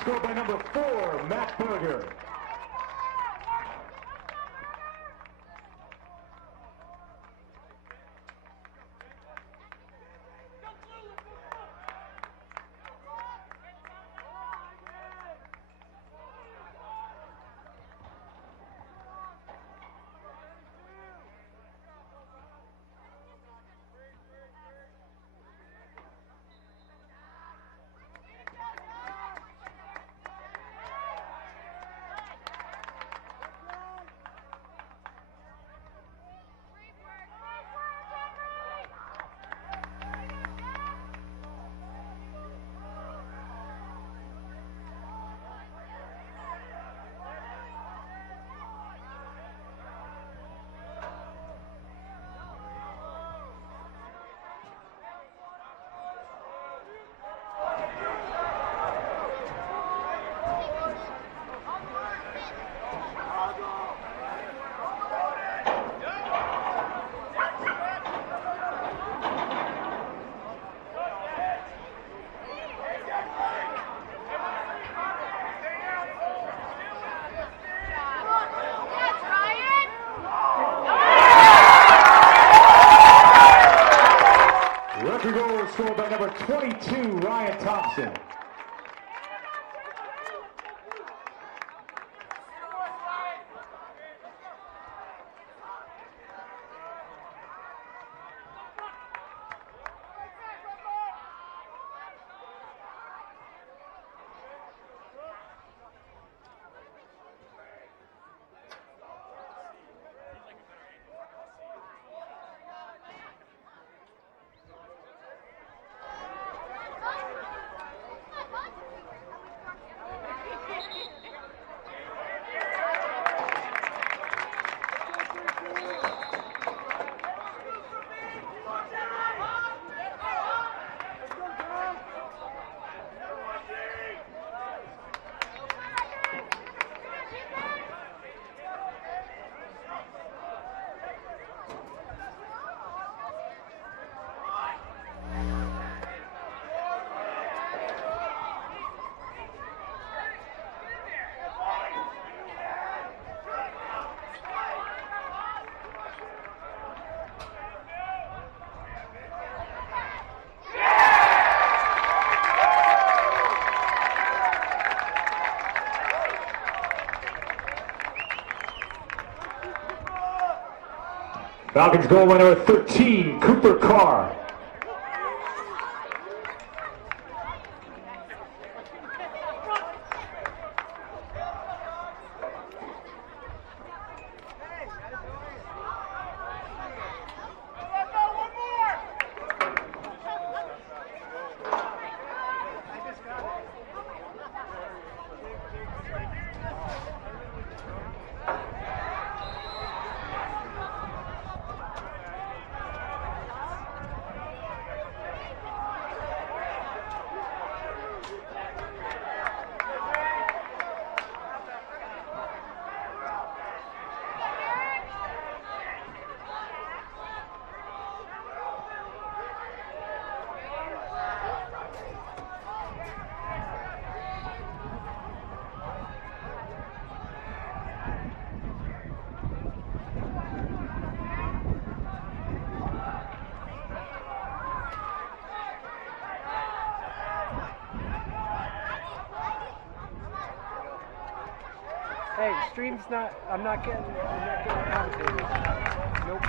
scored by number 4, Matt Berger. Record goal scored by number 22, Ryan Thompson. Falcons goal by number 13, Cooper Carr. Hey, stream's not. I'm not getting commentators. Nope.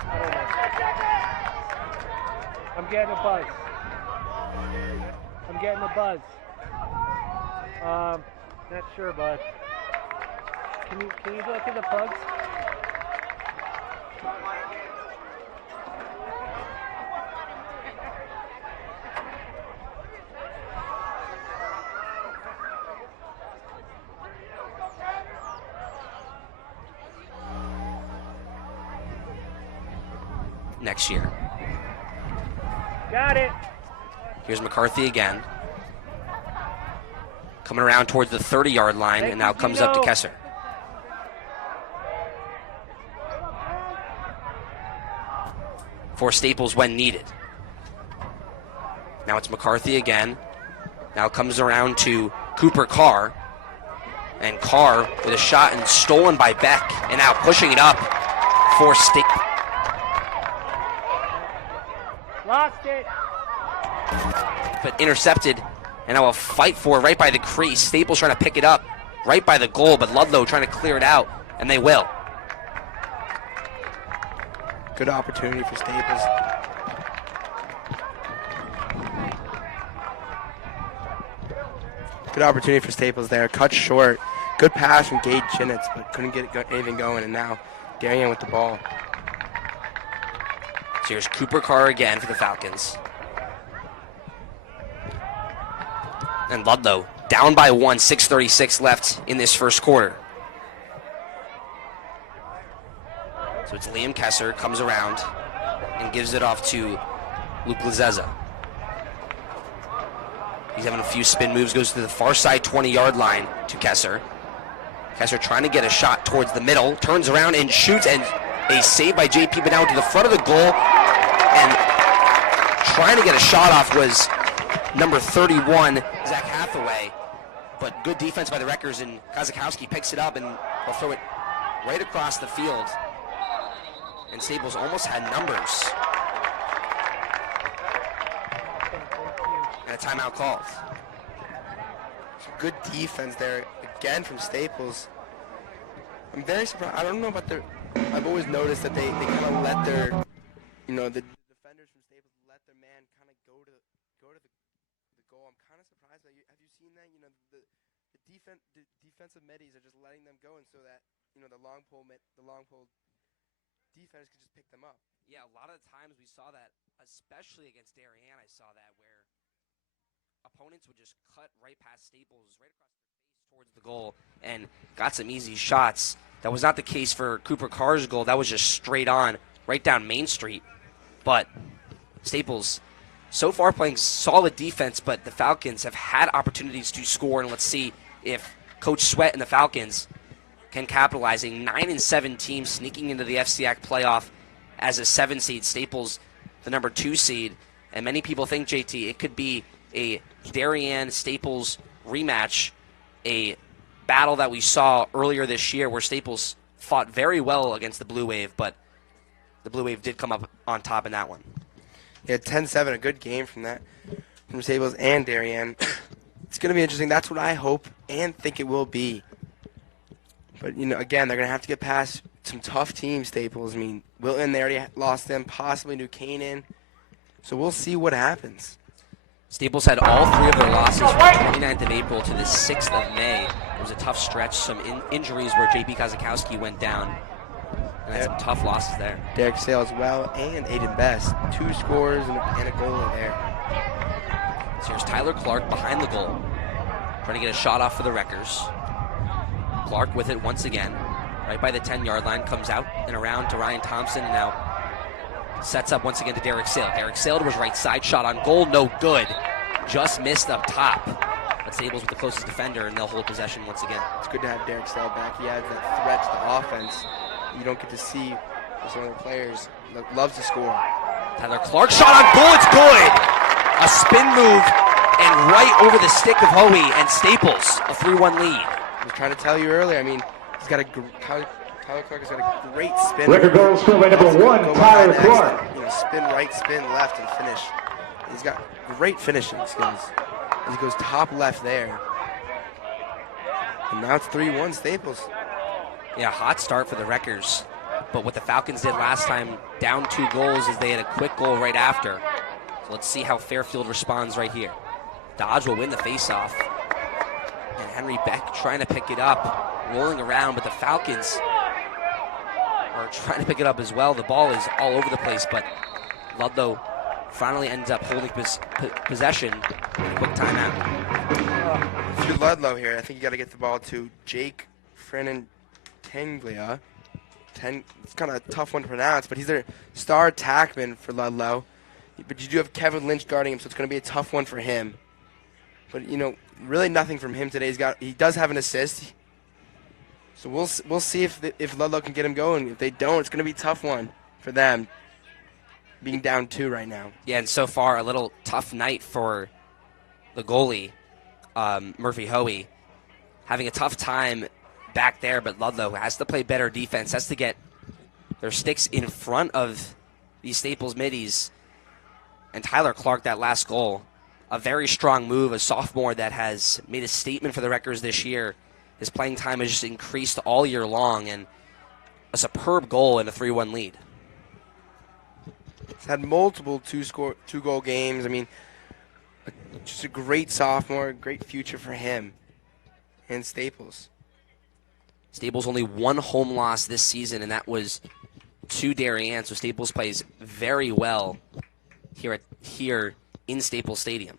I don't know. I'm getting a buzz. I'm getting a buzz. Not sure, bud. Can you look at the plugs? Next year. Got it. Here's McCarthy again. Coming around towards the 30-yard line, and now comes up to Kessler. For Staples when needed. Now it's McCarthy again. Now comes around to Cooper Carr. And Carr with a shot and stolen by Beck. And now pushing it up for State. Lost it. But intercepted. And now a fight for it right by the crease. Staples trying to pick it up right by the goal. But Ludlowe trying to clear it out. And they will. Good opportunity for Staples. Good opportunity for Staples there. Cut short. Good pass from Gage Chinitz, but couldn't get anything going. And now Darian with the ball. So here's Cooper Carr again for the Falcons. And Ludlowe down by 1, 6:36 left in this first quarter. So it's Liam Kessler, comes around and gives it off to Luke Lazeza. He's having a few spin moves, goes to the far side 20-yard line to Kessler. Kessler trying to get a shot towards the middle, turns around and shoots, and a save by JP, but now to the front of the goal, and trying to get a shot off was number 31, Zach Hathaway, but good defense by the Wreckers, and Kazakowski picks it up, and they'll throw it right across the field. And Staples almost had numbers. And a timeout called. Good defense there again from Staples. I'm very surprised. I don't know about their. I've always noticed that they kind of let their, the defenders from Staples let their man kind of go to the goal. I'm kind of surprised. Have you seen that? The defensive middies are just letting them go, and so that the long pole defense can just pick them up. Yeah, a lot of the times we saw that, especially against Darien, I saw that where opponents would just cut right past Staples, right across their face towards the goal, and got some easy shots. That was not the case for Cooper Carr's goal. That was just straight on, right down Main Street. But Staples, so far playing solid defense, but the Falcons have had opportunities to score, and let's see if Coach Sweat and the Falcons can capitalize. A 9-7 team sneaking into the FCIAC playoff as a 7 seed. Staples, the number 2 seed, and many people think, JT, it could be a Darien Staples rematch, a battle that we saw earlier this year where Staples fought very well against the Blue Wave, but the Blue Wave did come up on top in that one. Yeah, 10-7, a good game from Staples and Darien. It's going to be interesting. That's what I hope and think it will be. But, again, they're going to have to get past some tough teams, Staples. I mean, Wilton, they already lost them, possibly New Canaan. So we'll see what happens. Staples had all 3 of their losses from the 29th of April to the 6th of May. It was a tough stretch, some injuries where J.P. Kazakowski went down. And had some tough losses there. Derek Sale as well, and Aiden Best. 2 scores and a goal in there. So here's Tyler Clark behind the goal, trying to get a shot off for the Wreckers. Clark with it once again, right by the 10-yard line, comes out and around to Ryan Thompson, and now sets up once again to Derek Sale. Derek Sale was right side, shot on goal, no good. Just missed up top. But Staples with the closest defender, and they'll hold possession once again. It's good to have Derek Sale back. He adds that threat to the offense. You don't get to see some of the players. Loves to score. Tyler Clark, shot on goal, it's good! A spin move, and right over the stick of Hoey, and Staples, a 3-1 lead. I was trying to tell you earlier, he's got Tyler Clark has got a great spin. Record goal scorer by number 1, Tyler Clark. Spin right, spin left, and finish. He's got great finishing skills. He goes top left there. And now it's 3-1 Staples. Yeah, hot start for the Wreckers. But what the Falcons did last time, down 2 goals, is they had a quick goal right after. So let's see how Fairfield responds right here. Dodge will win the faceoff. And Henry Beck trying to pick it up, rolling around, but the Falcons are trying to pick it up as well. The ball is all over the place, but Ludlowe finally ends up holding possession with a quick timeout. If you're Ludlowe here, I think you got to get the ball to Jake Tanglia. It's kind of a tough one to pronounce, but he's their star attackman for Ludlowe. But you do have Kevin Lynch guarding him, so it's going to be a tough one for him. But, really nothing from him today. He does have an assist. So we'll see if Ludlowe can get him going. If they don't, it's going to be a tough one for them. being down 2 right now. Yeah, and so far a little tough night for the goalie, Murphy Hoey, having a tough time back there, but Ludlowe has to play better defense, has to get their sticks in front of these Staples middies. And Tyler Clark, that last goal, a very strong move, a sophomore that has made a statement for the Wreckers this year. His playing time has just increased all year long, and a superb goal in a 3-1 lead. He's had multiple two-goal games. I mean, just a great sophomore, great future for him and Staples. Staples only 1 home loss this season, and that was to Darien. So Staples plays very well here in Staples Stadium.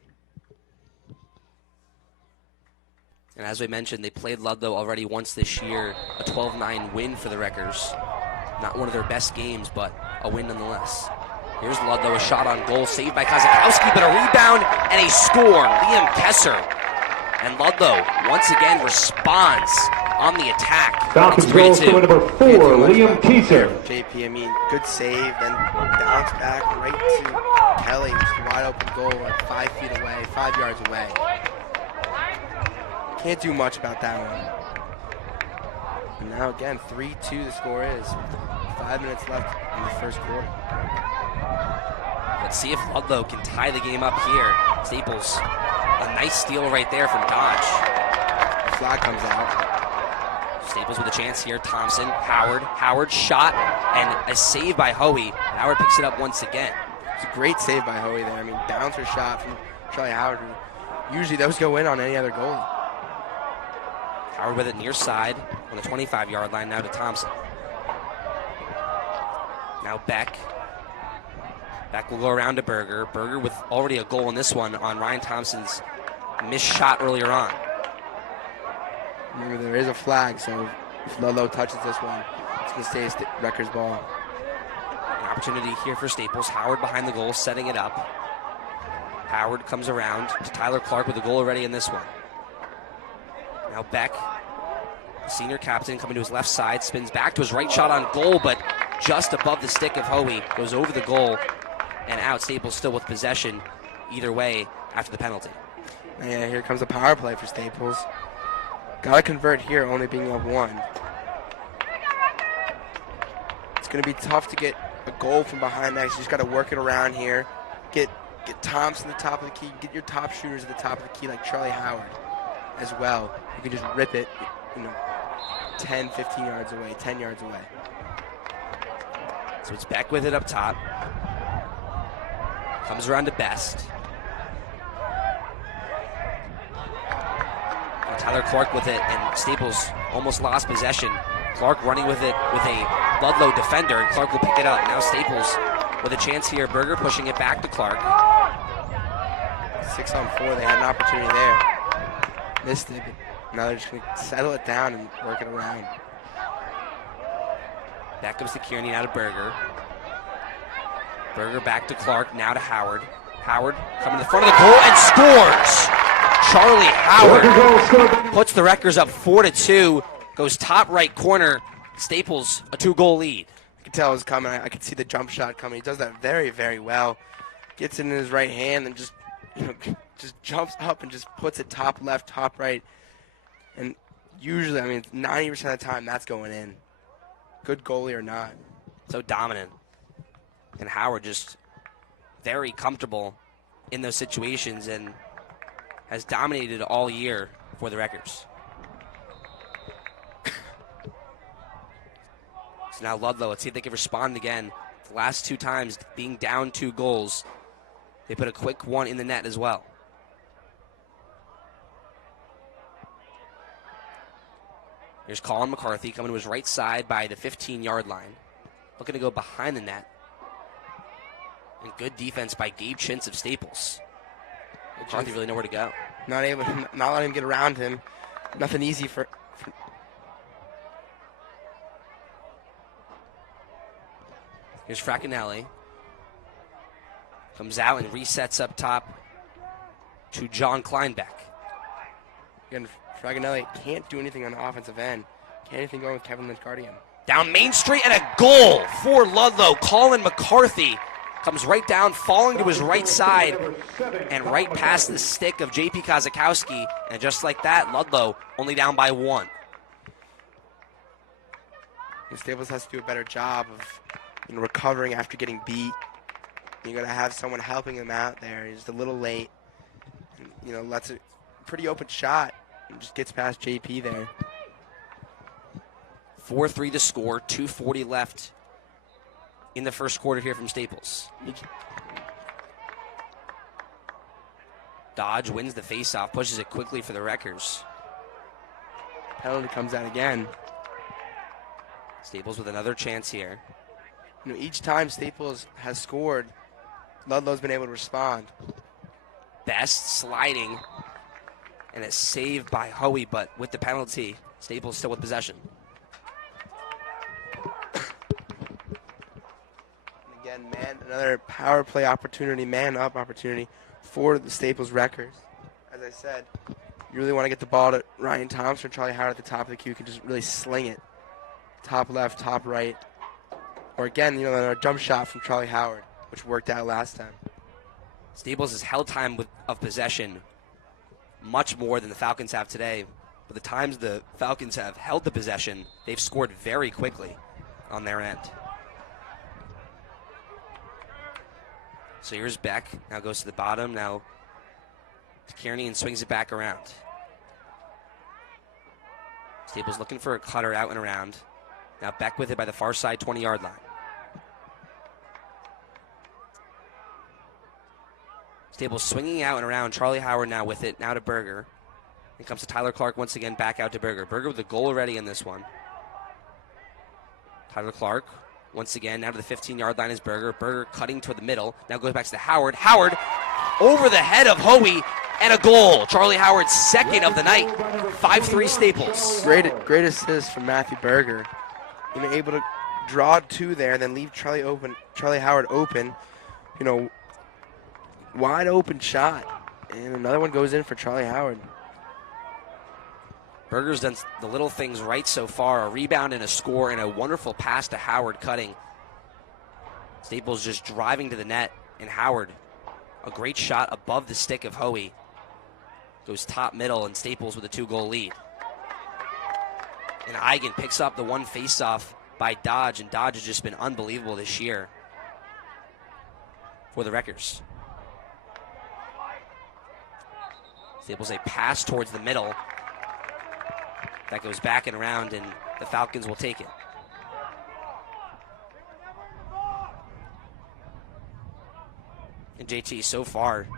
And as we mentioned, they played Ludlowe already once this year, a 12-9 win for the Wreckers. Not one of their best games, but a win nonetheless. Here's Ludlowe, a shot on goal, saved by Kozakowski, but a rebound and a score. Liam Kesser. And Ludlowe, once again, responds on the attack. Falcons goal to number 4, Liam Kieser. JP, I mean, good save, then bounce back right to Kelly, just wide open goal, like 5 feet away, 5 yards away. Can't do much about that one. And now again, 3-2 the score is. 5 minutes left in the first quarter. Let's see if Ludlowe can tie the game up here. Staples, a nice steal right there from Dodge. Flag comes out. Staples with a chance here. Thompson, Howard shot, and a save by Hoey. Howard picks it up once again. It's a great save by Hoey there. I mean, bouncer shot from Charlie Howard. Usually those go in on any other goalie. Howard with it near side on the 25-yard line, now to Thompson. Now Beck. Beck will go around to Berger. Berger with already a goal in this one on Ryan Thompson's missed shot earlier on. Remember, there is a flag, so if Ludlowe touches this one, it's going to stay Wreckers' ball. An opportunity here for Staples. Howard behind the goal, setting it up. Howard comes around to Tyler Clark with a goal already in this one. Now Beck, the senior captain, coming to his left side, spins back to his right, shot on goal, but just above the stick of Hoey, goes over the goal and out. Staples still with possession either way after the penalty. Yeah, here comes the power play for Staples. Got to convert here, only being up 1. It's going to be tough to get a goal from behind that. You just got to work it around here. Get Thompson at the top of the key. Get your top shooters at the top of the key like Charlie Howard as well. You can just rip it, 10, 15 yards away, 10 yards away. So it's Beck with it up top. Comes around to Best. And Tyler Clark with it, and Staples almost lost possession. Clark running with it with a Ludlowe defender, and Clark will pick it up. Now Staples with a chance here. Berger pushing it back to Clark. 6-on-4, they had an opportunity there. Missed it, but now they're just going to settle it down and work it around. Back comes to Kearney, now to Berger. Berger back to Clark, now to Howard. Howard coming to the front of the goal and scores! Charlie Howard puts the Wreckers up 4-2, goes top right corner. Staples, a 2-goal lead. I could tell it was coming. I could see the jump shot coming. He does that very, very well. Gets it in his right hand and just jumps up and just puts it top left, top right. And usually, 90% of the time, that's going in. Good goalie or not. So dominant. And Howard just very comfortable in those situations and has dominated all year for the Wreckers. So now Ludlowe, let's see if they can respond again. The last 2 times being down 2 goals, they put a quick one in the net as well. Here's Colin McCarthy coming to his right side by the 15-yard line. Looking to go behind the net. And good defense by Gabe Chintz of Staples. McCarthy really nowhere to go. Not letting him get around him. Nothing easy for Here's Fraccanelli. Comes out and resets up top to John Kleinbeck. Again, Fraccanelli can't do anything on the offensive end. Can't anything going with Kevin Lynch guarding him. Down Main Street and a goal for Ludlowe. Colin McCarthy comes right down, falling to his right side, and right past the stick of J.P. Kozakowski. And just like that, Ludlowe only down by 1. Staples has to do a better job of recovering after getting beat. You got to have someone helping him out there. He's a little late. And, lets a pretty open shot and just gets past JP there. 4-3 to score, 2:40 left in the first quarter here from Staples. Dodge wins the faceoff, pushes it quickly for the Wreckers. Penalty comes out again. Staples with another chance here. Each time Staples has scored, Ludlow's been able to respond. Best sliding, and a save by Hoey, but with the penalty, Staples still with possession. And again, another power play opportunity, man-up opportunity for the Staples Wreckers. As I said, you really want to get the ball to Ryan Thompson or Charlie Howard at the top of the key. You can just really sling it. Top left, top right. Or again, a jump shot from Charlie Howard, which worked out last time. Staples has held time of possession much more than the Falcons have today. But the times the Falcons have held the possession, they've scored very quickly on their end. So here's Beck. Now goes to the bottom. Now to Kearney and swings it back around. Staples looking for a cutter out and around. Now Beck with it by the far side 20-yard line. Staples swinging out and around. Charlie Howard now with it. Now to Berger. It comes to Tyler Clark once again, back out to Berger. Berger with a goal already in this one. Tyler Clark once again now to the 15-yard line is Berger. Berger cutting toward the middle. Now goes back to Howard. Howard over the head of Hoey and a goal. Charlie Howard's second of the night. 5-3 Staples. Great assist from Matthew Berger. Able to draw 2 there, then leave Charlie Howard open. Wide open shot. And another one goes in for Charlie Howard. Berger's done the little things right so far. A rebound and a score and a wonderful pass to Howard cutting. Staples just driving to the net. And Howard, a great shot above the stick of Hoey. Goes top middle and Staples with a 2-goal lead. And Eigen picks up the one faceoff by Dodge. And Dodge has just been unbelievable this year for the Wreckers. Staples a pass towards the middle. That goes back and around, and the Falcons will take it. And JT, so far,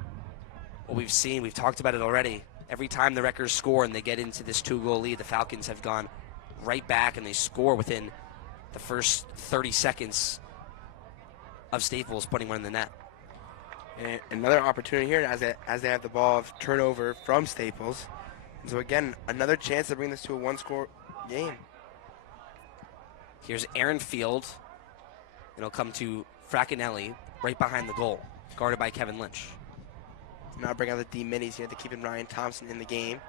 what we've seen, we've talked about it already. Every time the Wreckers score and they get into this 2-goal lead, the Falcons have gone right back and they score within the first 30 seconds of Staples putting one in the net. And another opportunity here as they have the ball of turnover from Staples. And so again, another chance to bring this to a 1-score game. Here's Aaron Field. It'll come to Fraccanelli right behind the goal, guarded by Kevin Lynch. Now bring out the D-minis here to keep Ryan Thompson in the game.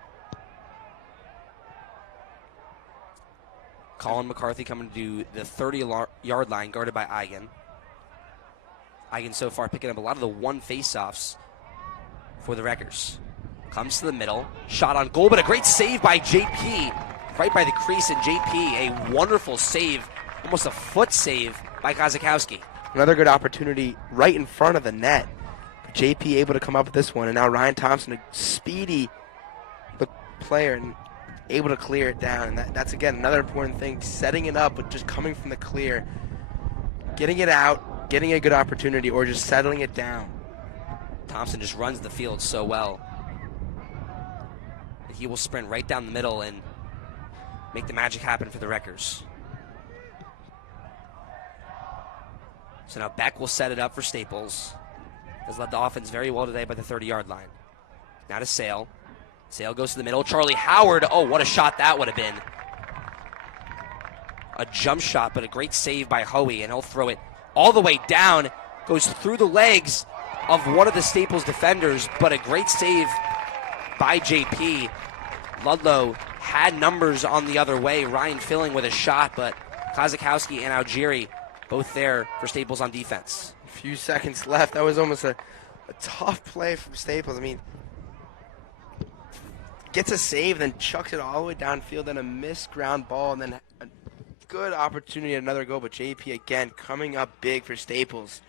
Colin McCarthy coming to the 30-yard line, guarded by Eigen. Eigen so far picking up a lot of the one face-offs for the Wreckers. Comes to the middle, shot on goal, but a great save by JP, right by the crease, and JP, a wonderful save, almost a foot save by Kozakowski. Another good opportunity right in front of the net. JP able to come up with this one, and now Ryan Thompson, a speedy player, and able to clear it down. And that's again another important thing, setting it up, but just coming from the clear, getting it out, getting a good opportunity, or just settling it down. Thompson just runs the field so well. He will sprint right down the middle and make the magic happen for the Wreckers. So now Beck will set it up for Staples. Has led the offense very well today by the 30-yard line. Now to Sale. Sale goes to the middle. Charlie Howard. Oh, what a shot that would have been. A jump shot, but a great save by Hoey, and he'll throw it all the way down. Goes through the legs of one of the Staples defenders, but a great save by JP. Ludlowe had numbers on the other way. Ryan Filling with a shot, but Kozakowski and Algieri both there for Staples on defense. Few seconds left. That was almost a tough play from Staples. I mean, gets a save, then chucks it all the way downfield, then a missed ground ball, and then a good opportunity at another goal. But JP again coming up big for Staples,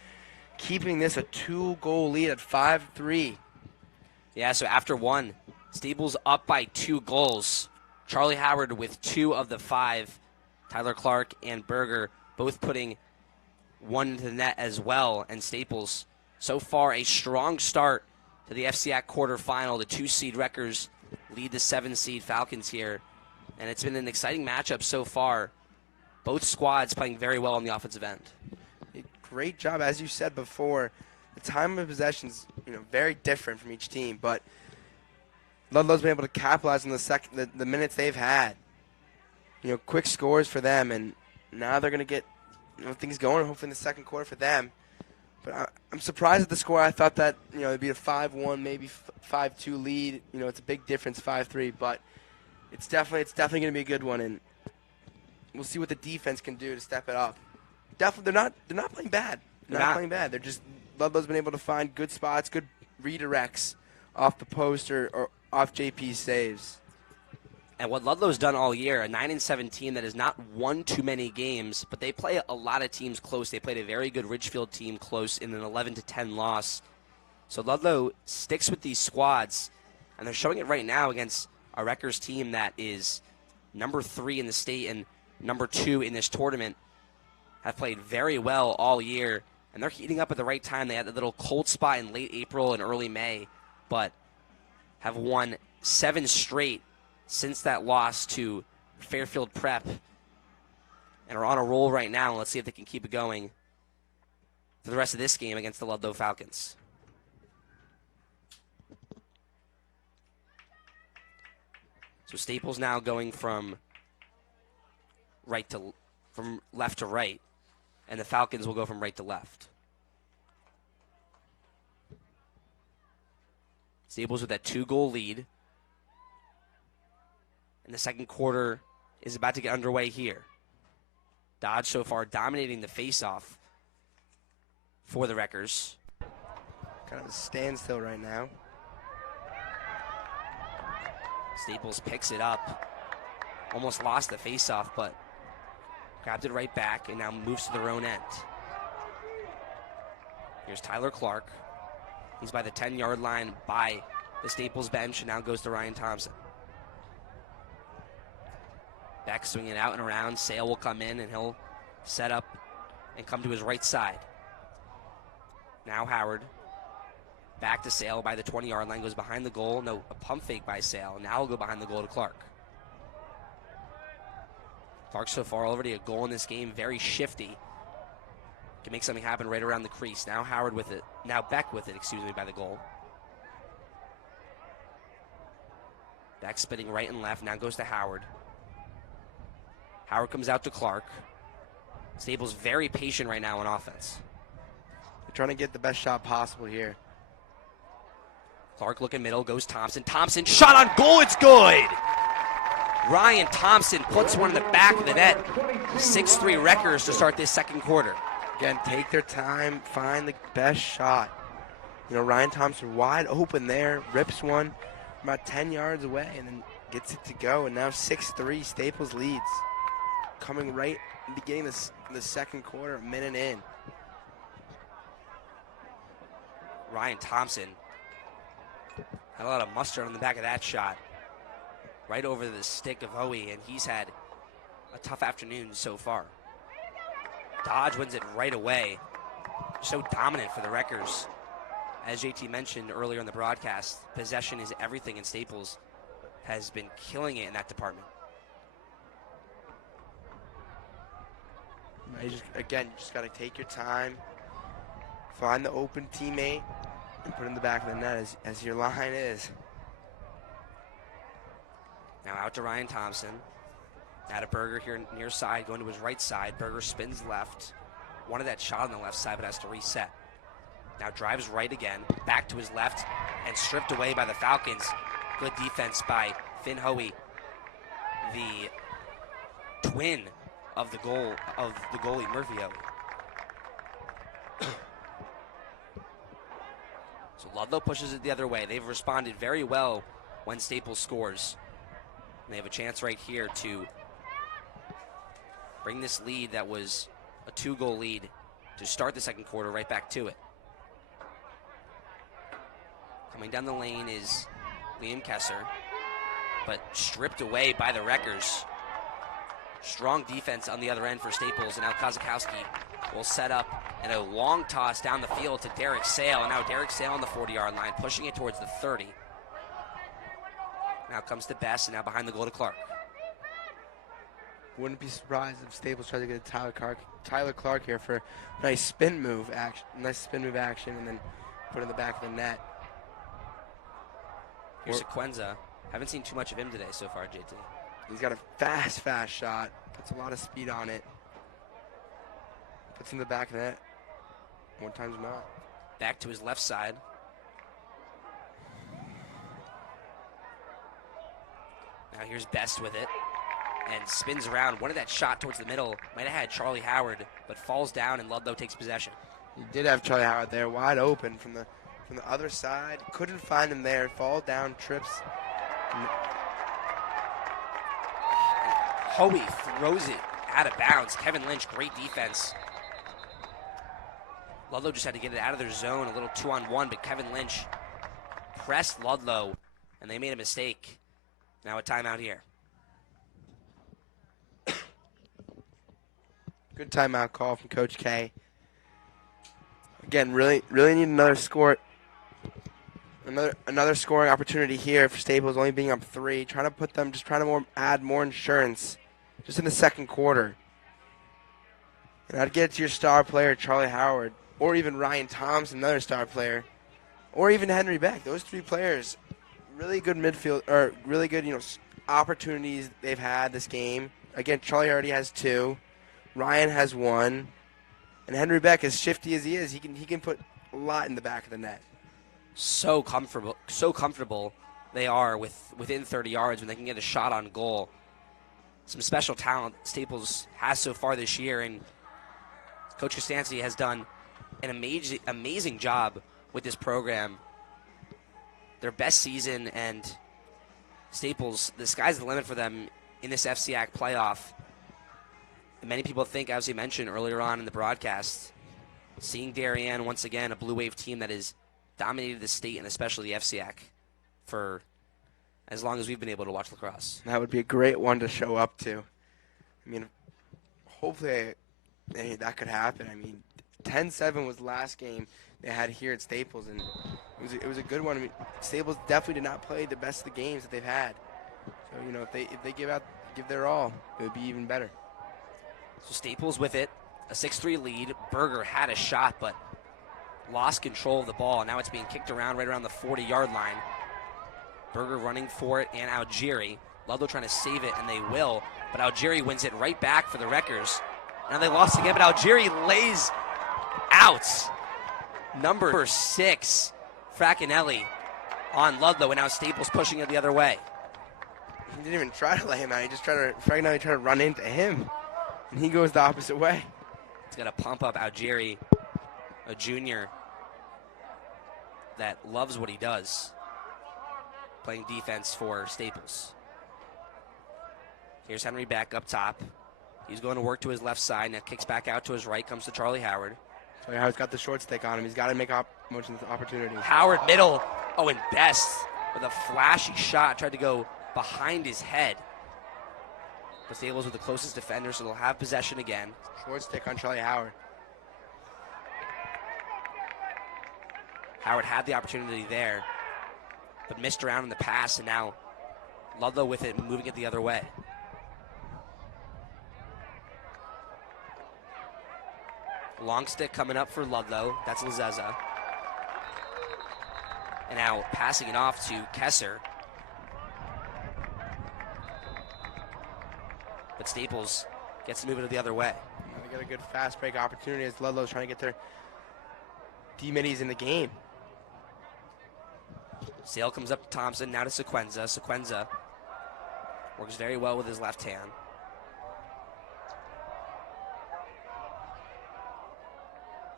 keeping this a 2-goal lead at 5-3. Yeah, so after one, Staples up by 2 goals. Charlie Howard with 2 of the 5. Tyler Clark and Berger both putting one into the net as well. And Staples, so far, a strong start to the FCIAC quarterfinal. The 2-seed Wreckers lead the 7-seed Falcons here. And it's been an exciting matchup so far. Both squads playing very well on the offensive end. Great job, as you said before. The time of possession's very different from each team, but Ludlowe's been able to capitalize on the minutes they've had. Quick scores for them, and now they're going to get things going, hopefully in the second quarter for them. But I'm surprised at the score. I thought that it'd be a 5-1, maybe 5-2 lead. It's a big difference, 5-3, but it's definitely going to be a good one, and we'll see what the defense can do to step it up. Definitely, they're not playing bad. They're not playing bad. They're just Ludlowe's been able to find good spots, good redirects off the post or off JP's saves. And what Ludlowe's done all year, a 9-17 that has not won too many games, but they play a lot of teams close. They played a very good Ridgefield team close in an 11-10 loss. So Ludlowe sticks with these squads, and they're showing it right now against a Wreckers team that is number 3 in the state and number 2 in this tournament. Have played very well all year, and they're heating up at the right time. They had a little cold spot in late April and early May, but have won 7 straight since that loss to Fairfield Prep and are on a roll right now. Let's see if they can keep it going for the rest of this game against the Ludlowe Falcons. So Staples now going from left to right, and the Falcons will go from right to left. Staples with that 2-goal lead. And the second quarter is about to get underway here. Dodge so far dominating the faceoff for the Wreckers. Kind of a standstill right now. Staples picks it up. Almost lost the faceoff, but grabbed it right back and now moves to their own end. Here's Tyler Clark. He's by the 10-yard line by the Staples bench and now goes to Ryan Thompson. Back swinging out and around. Sale will come in and he'll set up and come to his right side. Now Howard. Back to Sale by the 20-yard line. Goes behind the goal. No, a pump fake by Sale. Now he'll go behind the goal to Clark. Clark so far already a goal in this game. Very shifty. Can make something happen right around the crease. Now Howard with it. Now Beck with it, by the goal. Beck spinning right and left. Now goes to Howard. Howard comes out to Clark. Staples very patient right now on offense. They're trying to get the best shot possible here. Clark looking middle, goes Thompson. Thompson, shot on goal, it's good! Ryan Thompson puts one in the back of the net. 6-3 Wreckers to start this second quarter. Again, take their time, find the best shot. Ryan Thompson wide open there, rips one about 10 yards away, and then gets it to go. And now 6-3, Staples leads. Coming right beginning the second quarter, a minute in. Ryan Thompson had a lot of mustard on the back of that shot. Right over the stick of Hoey, and he's had a tough afternoon so far. Dodge wins it right away. So dominant for the Wreckers. As JT mentioned earlier in the broadcast, possession is everything, and Staples has been killing it in that department. You just got to take your time, find the open teammate, and put it in the back of the net as your line is. Now out to Ryan Thompson. Now to Berger here near side, going to his right side. Berger spins left. Wanted that shot on the left side, but has to reset. Now drives right again, back to his left, and stripped away by the Falcons. Good defense by Finn Hoey, the twin of the goalie Murphy Hoey. So Ludlowe pushes it the other way. They've responded very well when Staples scores. And they have a chance right here to bring this lead that was a 2-goal lead to start the second quarter right back to it. Coming down the lane is Liam Kessler, but stripped away by the Wreckers. Strong defense on the other end for Staples, and now Kozakowski will set up and a long toss down the field to Derek Sale. And now Derek Sale on the 40-yard line, pushing it towards the 30. Now comes to Best, and now behind the goal to Clark. Wouldn't be surprised if Staples tried to get Tyler Clark here for a nice spin move action, and then put in the back of the net. Here's Sequenza. Haven't seen too much of him today so far, JT. He's got a fast shot. Puts a lot of speed on it. Puts in the back of the net. More times than not. Back to his left side. Now here's Best with it. And spins around. Wanted that shot towards the middle. Might have had Charlie Howard, but falls down and Ludlowe takes possession. He did have Charlie Howard there, wide open from the other side. Couldn't find him there. Fall down, trips. Hoey throws it out of bounds. Kevin Lynch, great defense. Ludlowe just had to get it out of their zone, a little 2-on-1, but Kevin Lynch pressed Ludlowe, and they made a mistake. Now a timeout here. Good timeout call from Coach K. Again, really need another score. Another scoring opportunity here for Staples, only being up 3. Trying to put them, just trying to add more insurance just in the second quarter. And I'd get it to your star player, Charlie Howard, or even Ryan Thompson, another star player, or even Henry Beck. Those 3 players, really good midfield, or really good, opportunities they've had this game. Again, Charlie already has 2. Ryan has 1. And Henry Beck, as shifty as he is, he can put a lot in the back of the net. So comfortable they are within 30 yards when they can get a shot on goal. Some special talent Staples has so far this year, and Coach Costanzi has done an amazing job with this program. Their best season, and Staples, the sky's the limit for them in this FCIAC playoff. And many people think, as you mentioned earlier on in the broadcast, seeing Darien once again, a Blue Wave team that has dominated the state and especially the FCIAC for as long as we've been able to watch lacrosse. That would be a great one to show up to. I mean, hopefully that could happen. I mean, 10-7 was the last game they had here at Staples, and it was a good one. I mean, Staples definitely did not play the best of the games that they've had. So, if they give their all, it would be even better. So Staples with it, a 6-3 lead. Berger had a shot, but lost control of the ball. Now it's being kicked around right around the 40-yard line. Berger running for it, and Algieri. Ludlowe trying to save it, and they will. But Algieri wins it right back for the Wreckers. Now they lost again, but Algieri lays out. Number 6, Fraccanelli on Ludlowe, and now Staples pushing it the other way. He didn't even try to lay him out. Fraccanelli tried to run into him, and he goes the opposite way. He's got to pump up Algieri, a junior that loves what he does, playing defense for Staples. Here's Henry Beck up top. He's going to work to his left side. Now kicks back out to his right, comes to Charlie Howard. Charlie Howard's got the short stick on him. He's got to make opportunities. Howard middle. Oh, and Best with a flashy shot. Tried to go behind his head. But Staples with the closest defender, so they'll have possession again. Short stick on Charlie Howard. Howard had the opportunity there, but missed around in the pass, and now Ludlowe with it, moving it the other way. Long stick coming up for Ludlowe. That's Lazeza. And now passing it off to Kessler. But Staples gets to move it the other way. They got a good fast break opportunity as Ludlowe's trying to get their D-middies in the game. Sale comes up to Thompson, now to Sequenza. Sequenza works very well with his left hand.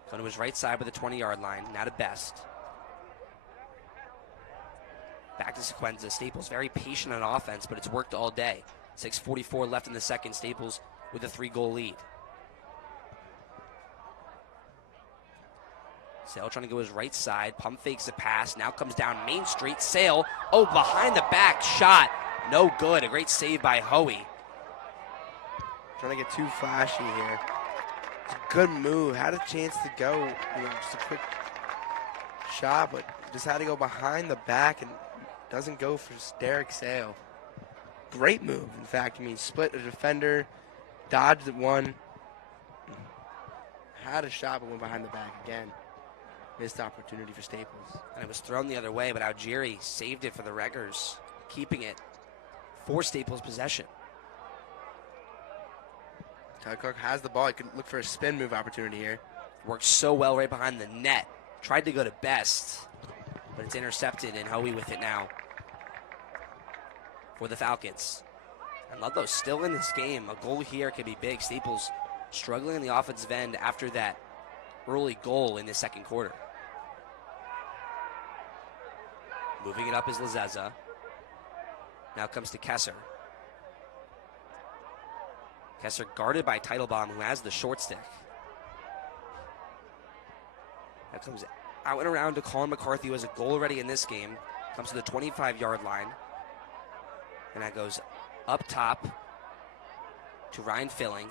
Going to his right side with the 20-yard line, now to Best. Back to Sequenza. Staples very patient on offense, but it's worked all day. 6:44 left in the second. Staples with a 3-goal lead. Sale trying to go his right side. Pump fakes a pass. Now comes down Main Street. Sale. Oh, behind the back shot. No good. A great save by Hoey. Trying to get too flashy here. It's a good move. Had a chance to go, just a quick shot, but just had to go behind the back and doesn't go for Derek Sale. Great move, in fact. Split a defender, dodged one, had a shot, but went behind the back again. Missed opportunity for Staples. And it was thrown the other way, but Algieri saved it for the Wreckers, keeping it for Staples' possession. Tyler Clark has the ball. He could look for a spin move opportunity here. Worked so well right behind the net. Tried to go to Best, but it's intercepted, and Hoey with it now for the Falcons. And Ludlow still in this game. A goal here could be big. Staples struggling in the offensive end after that early goal in the second quarter. Moving it up is Lazeza. Now comes to Kesser. Kesser guarded by Teitelbaum, who has the short stick. That comes out and around to Colin McCarthy, who has a goal already in this game. Comes to the 25-yard line. And that goes up top to Ryan Filling.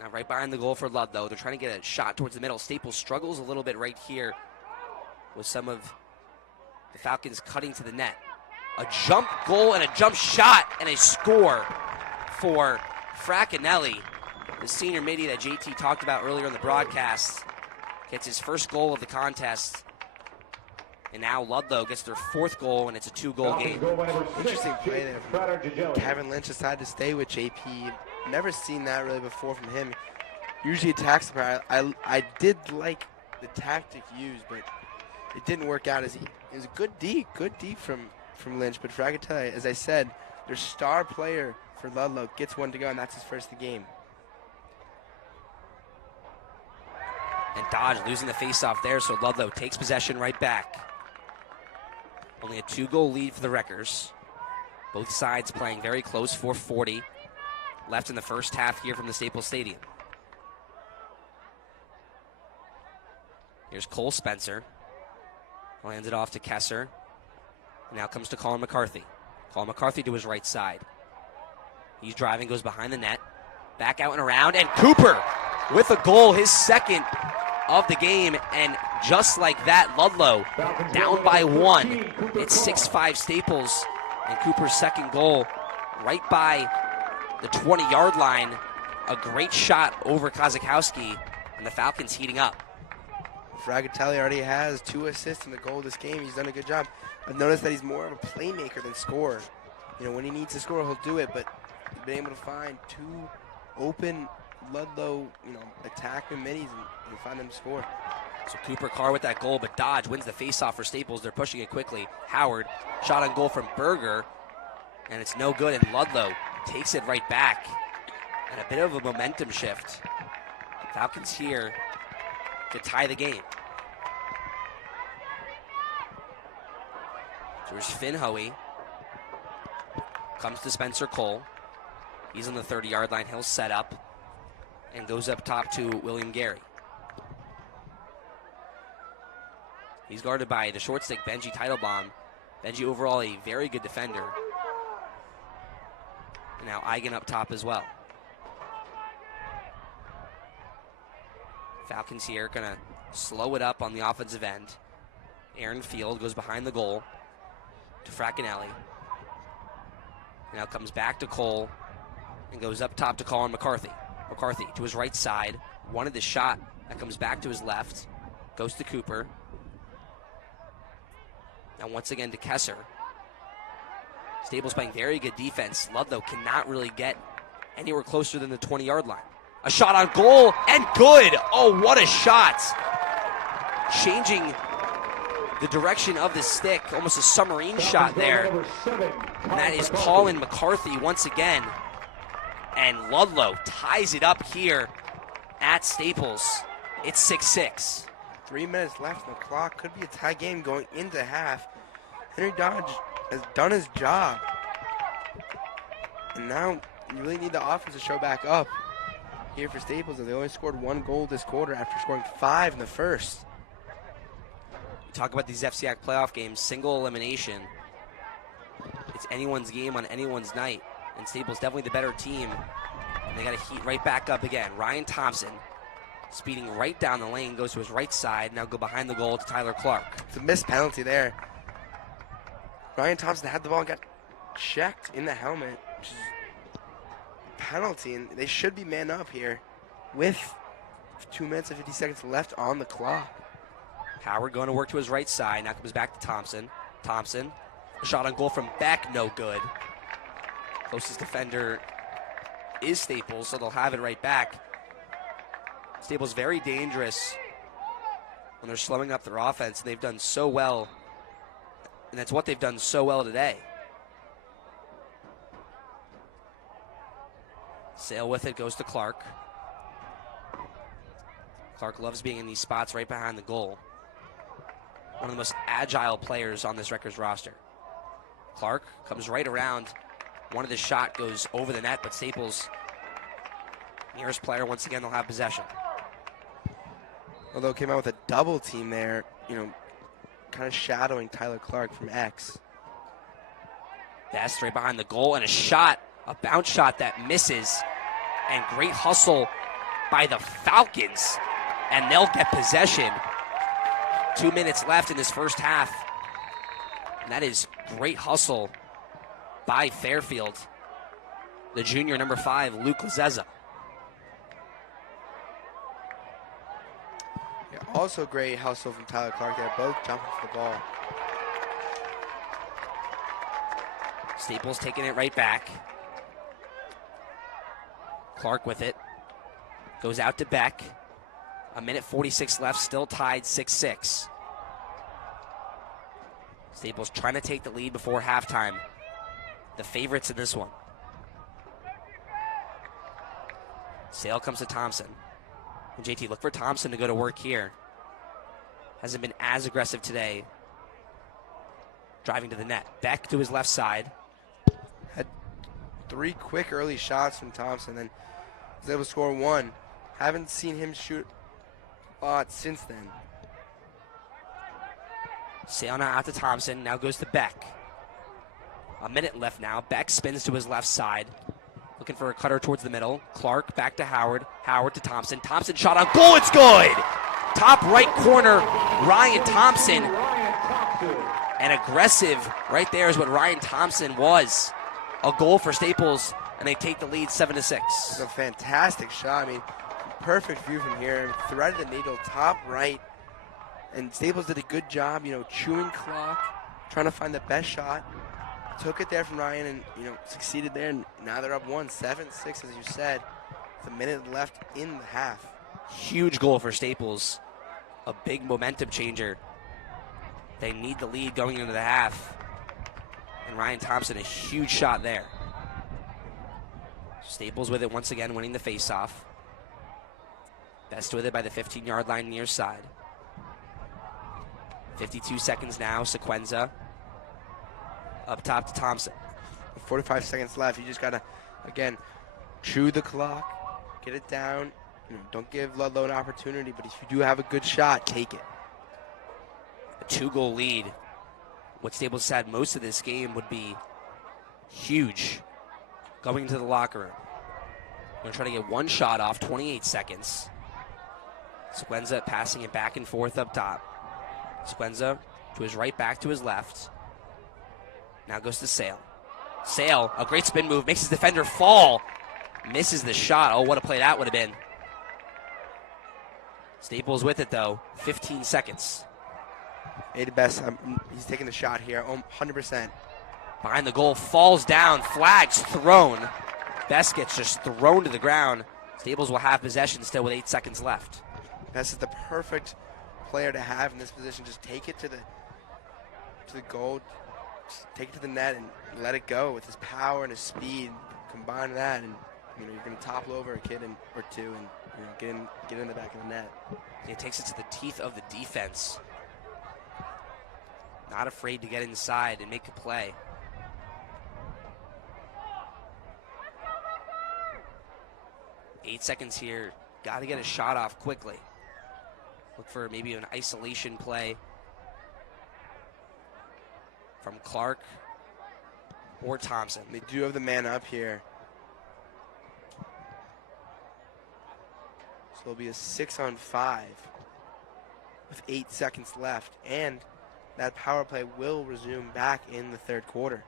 Now right behind the goal for Ludlowe. They're trying to get a shot towards the middle. Staples struggles a little bit right here with some of the Falcons cutting to the net. A jump goal and a jump shot and a score for Fraccanelli, the senior midi that JT talked about earlier in the broadcast. Gets his first goal of the contest. And now Ludlowe gets their 4th goal, and it's a 2-goal game. Interesting play there. Kevin Lynch decided to stay with JP. Never seen that really before from him. Usually attacks the player. I did like the tactic used, but it didn't work out as it was a good D from Lynch. But Fracatelli, as I said, their star player for Ludlowe gets one to go, and that's his first of the game. And Dodge losing the faceoff there, so Ludlowe takes possession right back. Only a 2-goal lead for the Wreckers. Both sides playing very close, 4:40 left in the first half here from the Staples Stadium. Here's Cole Spencer. Lands it off to Kesser. Now comes to Colin McCarthy. Colin McCarthy to his right side. He's driving, goes behind the net. Back out and around, and Cooper with a goal, his second of the game, and just like that, Ludlowe down by 1. It's 6-5 Staples, and Cooper's second goal right by the 20-yard line. A great shot over Kozakowski, and the Falcons heating up. Fragatelli already has 2 assists in the goal this game. He's done a good job. I've noticed that he's more of a playmaker than scorer. When he needs to score, he'll do it, but he's been able to find 2 open Ludlowe, attackman minis and find them to score. So Cooper Carr with that goal, but Dodge wins the faceoff for Staples. They're pushing it quickly. Howard, shot on goal from Berger, and it's no good, and Ludlowe takes it right back. And a bit of a momentum shift. Falcons here to tie the game. So there's Finn Hoey. Comes to Spencer Cole. He's on the 30-yard line. He'll set up and goes up top to William Gary. He's guarded by the short stick, Benji Teitelbaum. Benji overall a very good defender. And now Eigen up top as well. Falcons here gonna slow it up on the offensive end. Aaron Field goes behind the goal to Fraccanelli. Now comes back to Cole and goes up top to Colin McCarthy. McCarthy to his right side, wanted the shot that comes back to his left, goes to Cooper. Now once again to Kesser. Staples playing very good defense. Ludlowe cannot really get anywhere closer than the 20-yard line. A shot on goal, and good! Oh, what a shot! Changing the direction of the stick, almost a submarine shot there. And that is Colin McCarthy once again. And Ludlowe ties it up here at Staples. It's 6-6. 3 minutes left on the clock. Could be a tie game going into half. Henry Dodge has done his job. And now you really need the offense to show back up here for Staples. They only scored 1 goal this quarter after scoring 5 in the first. You talk about these FCIAC playoff games, single elimination. It's anyone's game on anyone's night. And Staples definitely the better team. And they got to heat right back up again. Ryan Thompson speeding right down the lane, goes to his right side, now go behind the goal to Tyler Clark. It's a missed penalty there. Ryan Thompson had the ball and got checked in the helmet, which is a penalty, and they should be man up here with 2 minutes and 50 seconds left on the clock. Howard going to work to his right side, now comes back to Thompson. Thompson, a shot on goal from Beck, no good. Closest defender is Staples, so they'll have it right back. Staples very dangerous when they're slowing up their offense, and they've done so well, and that's what they've done so well today. Sale with it, goes to Clark. Clark loves being in these spots right behind the goal. One of the most agile players on this Rutgers roster. Clark comes right around. One of the shot goes over the net, but Staples, nearest player, once again, they'll have possession. Although came out with a double team there, kind of shadowing Tyler Clark from X. Best right behind the goal, and a shot, a bounce shot that misses, and great hustle by the Falcons, and they'll get possession. 2 minutes left in this first half, and that is great hustle by Fairfield. The junior, number 5, Luke Lazeza. Yeah, also great hustle from Tyler Clark there, both jumping for the ball. Staples taking it right back. Clark with it. Goes out to Beck. 1:46 left, still tied 6-6. Staples trying to take the lead before halftime. The favorites in this one. Sale comes to Thompson. And JT, look for Thompson to go to work here. Hasn't been as aggressive today. Driving to the net. Beck to his left side. Had 3 quick early shots from Thompson, and was able to score 1. Haven't seen him shoot a lot since then. Sale now out to Thompson. Now goes to Beck. A minute left now. Beck spins to his left side. Looking for a cutter towards the middle. Clark back to Howard. Howard to Thompson. Thompson shot on goal. It's good. Top right corner, Ryan Thompson. And aggressive right there is what Ryan Thompson was. A goal for Staples, and they take the lead 7-6. It's a fantastic shot. I mean, perfect view from here. Threaded the needle top right. And Staples did a good job, chewing clock, trying to find the best shot. Took it there from Ryan and, succeeded there. And now they're up 7-6, as you said. With a minute left in the half. Huge goal for Staples. A big momentum changer. They need the lead going into the half. And Ryan Thompson, a huge shot there. Staples with it once again, winning the faceoff. Best with it by the 15-yard line near side. 52 seconds now, Sequenza. Up top to Thompson. 45 seconds left. You just got to, again, chew the clock, get it down. Don't give Ludlowe an opportunity, but if you do have a good shot, take it. A 2-goal lead. What Staples had most of this game would be huge going into the locker room. Going to try to get one shot off, 28 seconds. Sequenza passing it back and forth up top. Sequenza to his right, back to his left. Now goes to Sale. Sale, a great spin move, makes his defender fall. Misses the shot. Oh, what a play that would have been. Staples with it, though. 15 seconds. Made best. He's taking the shot here, 100%. Behind the goal, falls down, flags thrown. Best gets just thrown to the ground. Staples will have possession still with 8 seconds left. Best is the perfect player to have in this position. Just take it to the goal, just take it to the net and let it go with his power and his speed. Combine that, and you're going to topple over a kid or two and get in the back of the net. It takes it to the teeth of the defense. not afraid to get inside and make a play. Eight seconds here. Got to get a shot off quickly. Look for maybe an isolation play from Clark or Thompson. They do have the man up here. So it'll be a 6-on-5 with 8 seconds left. And that power play will resume back in the third quarter.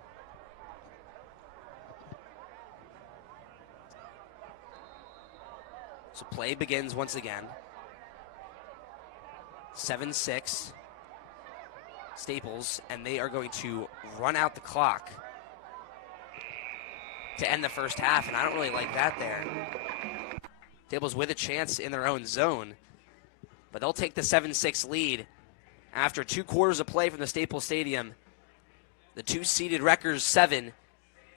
So play begins once again. 7-6 Staples, and they are going to run out the clock to end the first half, and I don't really like that there. Staples with a chance in their own zone, but they'll take the 7-6 lead after 2 quarters of play from the Staples Stadium. The 2-seeded Wreckers 7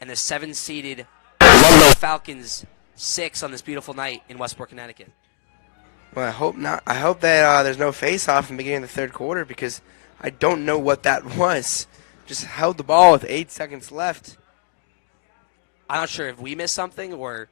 and the 7-seeded Ludlowe Falcons 6 on this beautiful night in Westport, Connecticut. Well, I hope not. I hope that there's no face-off in the beginning of the third quarter, because I don't know what that was. Just held the ball with 8 seconds left. I'm not sure if we missed something or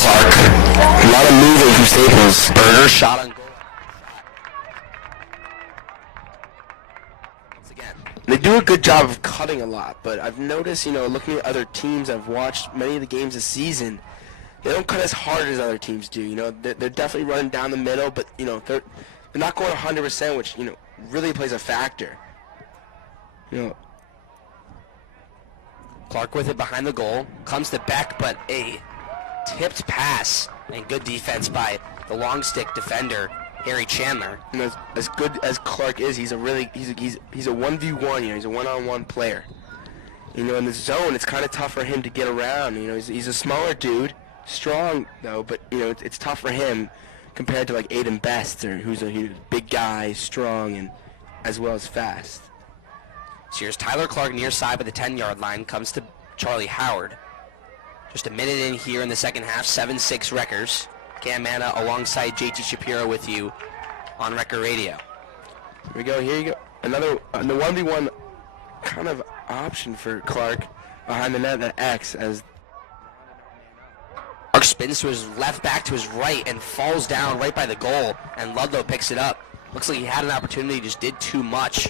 Clark. A lot of moving from Staples. Berger shot on goal. Once again, they do a good job of cutting a lot, but I've noticed, looking at other teams, I've watched many of the games this season, they don't cut as hard as other teams do. They're definitely running down the middle, but, they're not going 100%, which, really plays a factor. Clark with it behind the goal. Comes to Beck, but a tipped pass and good defense by the long stick defender, Harry Chandler. And as good as Clark is, he's a 1v1, he's a one-on-one player. In the zone, it's kind of tough for him to get around. He's a smaller dude, strong though, but it's tough for him compared to like Aiden Best, who's a big guy, strong, and as well as fast. So here's Tyler Clark near side by the 10-yard line, comes to Charlie Howard. Just a minute in here in the second half, 7-6 Wreckers. Cam Manna alongside JT Shapiro with you on Wrecker Radio. Here you go. Another the 1v1 kind of option for Clark behind the net, the X, as Clark spins to his left, back to his right, and falls down right by the goal, and Ludlowe picks it up. Looks like he had an opportunity, just did too much.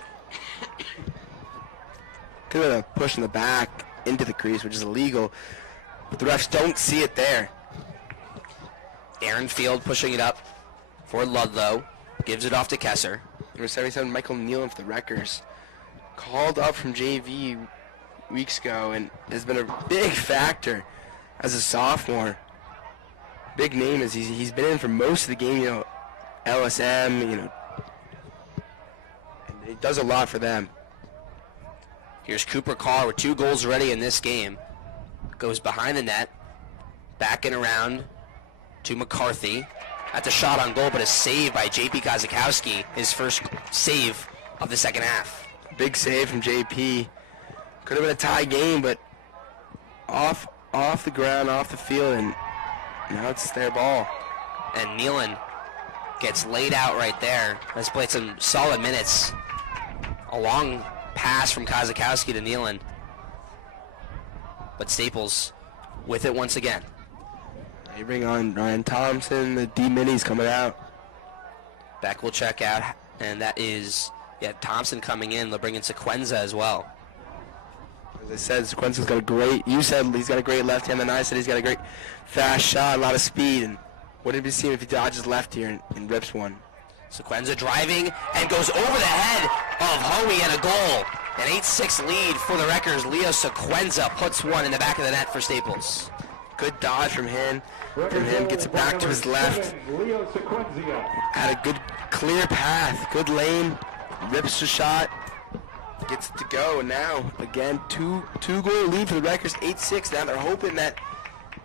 Could have been a push in the back into the crease, which is illegal, but the refs don't see it there. Aaron Field pushing it up for Ludlowe, gives it off to Kesser. Number 77, Michael Nealon for the Wreckers, called up from JV weeks ago and has been a big factor as a sophomore. Big name as he's been in for most of the game, LSM, and he does a lot for them. Here's Cooper Carr with 2 goals already in this game. Goes behind the net, backing around to McCarthy. That's a shot on goal, but a save by JP Kozakowski, his first save of the second half. Big save from JP. Could have been a tie game, but off the ground, off the field, and now it's their ball. And Nealon gets laid out right there. Has played some solid minutes. A long pass from Kozakowski to Nealon. But Staples with it once again. You bring on Ryan Thompson, the D-Minis coming out. Beck will check out, and that is, Thompson coming in. They'll bring in Sequenza as well. As I said, Sequenza's got a great, you said he's got a great left hand, and I said he's got a great fast shot, a lot of speed. And what did we see if he dodges left here and rips one? Sequenza driving and goes over the head of Hoey and a goal. An 8-6 lead for the Wreckers. Leo Sequenza puts one in the back of the net for Staples. Good dodge from him. Gets it back to his left. Had a good clear path, good lane. Rips the shot. Gets it to go. And now, again, two goal lead for the Wreckers, 8-6. Now they're hoping that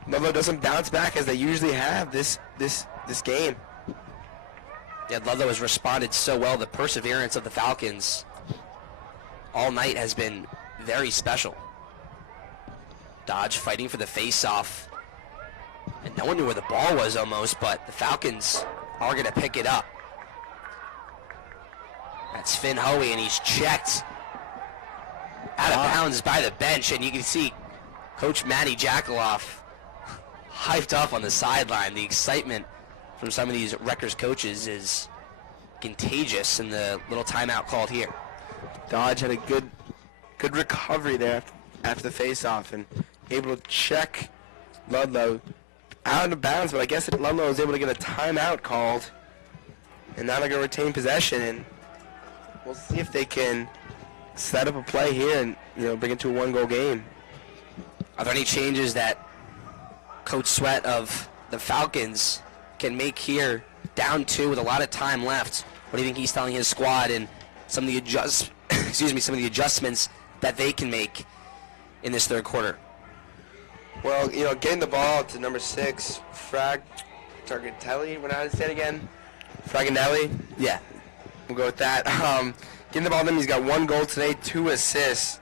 Ludlowe doesn't bounce back as they usually have this game. Yeah, Ludlowe has responded so well. The perseverance of the Falcons all night has been very special. Dodge fighting for the face-off. And no one knew where the ball was almost, but the Falcons are going to pick it up. That's Finn Hoey, and he's checked out of bounds by the bench. And you can see Coach Matty Jackaloff hyped up on the sideline. The excitement from some of these Wreckers coaches is contagious in the little timeout called here. Dodge had a good recovery there after the face-off and able to check Ludlowe out of bounds, but I guess Ludlowe was able to get a timeout called, and now they're going to retain possession, and we'll see if they can set up a play here and bring it to a 1-goal game. Are there any changes that Coach Sweat of the Falcons can make here, down 2 with a lot of time left? What do you think he's telling his squad and some of the adjustments that they can make in this third quarter? Well, getting the ball to number 6, Targatelli, what did I say it again? Fraganelli? Yeah. We'll go with that. Getting the ball to him, he's got 1 goal today, 2 assists.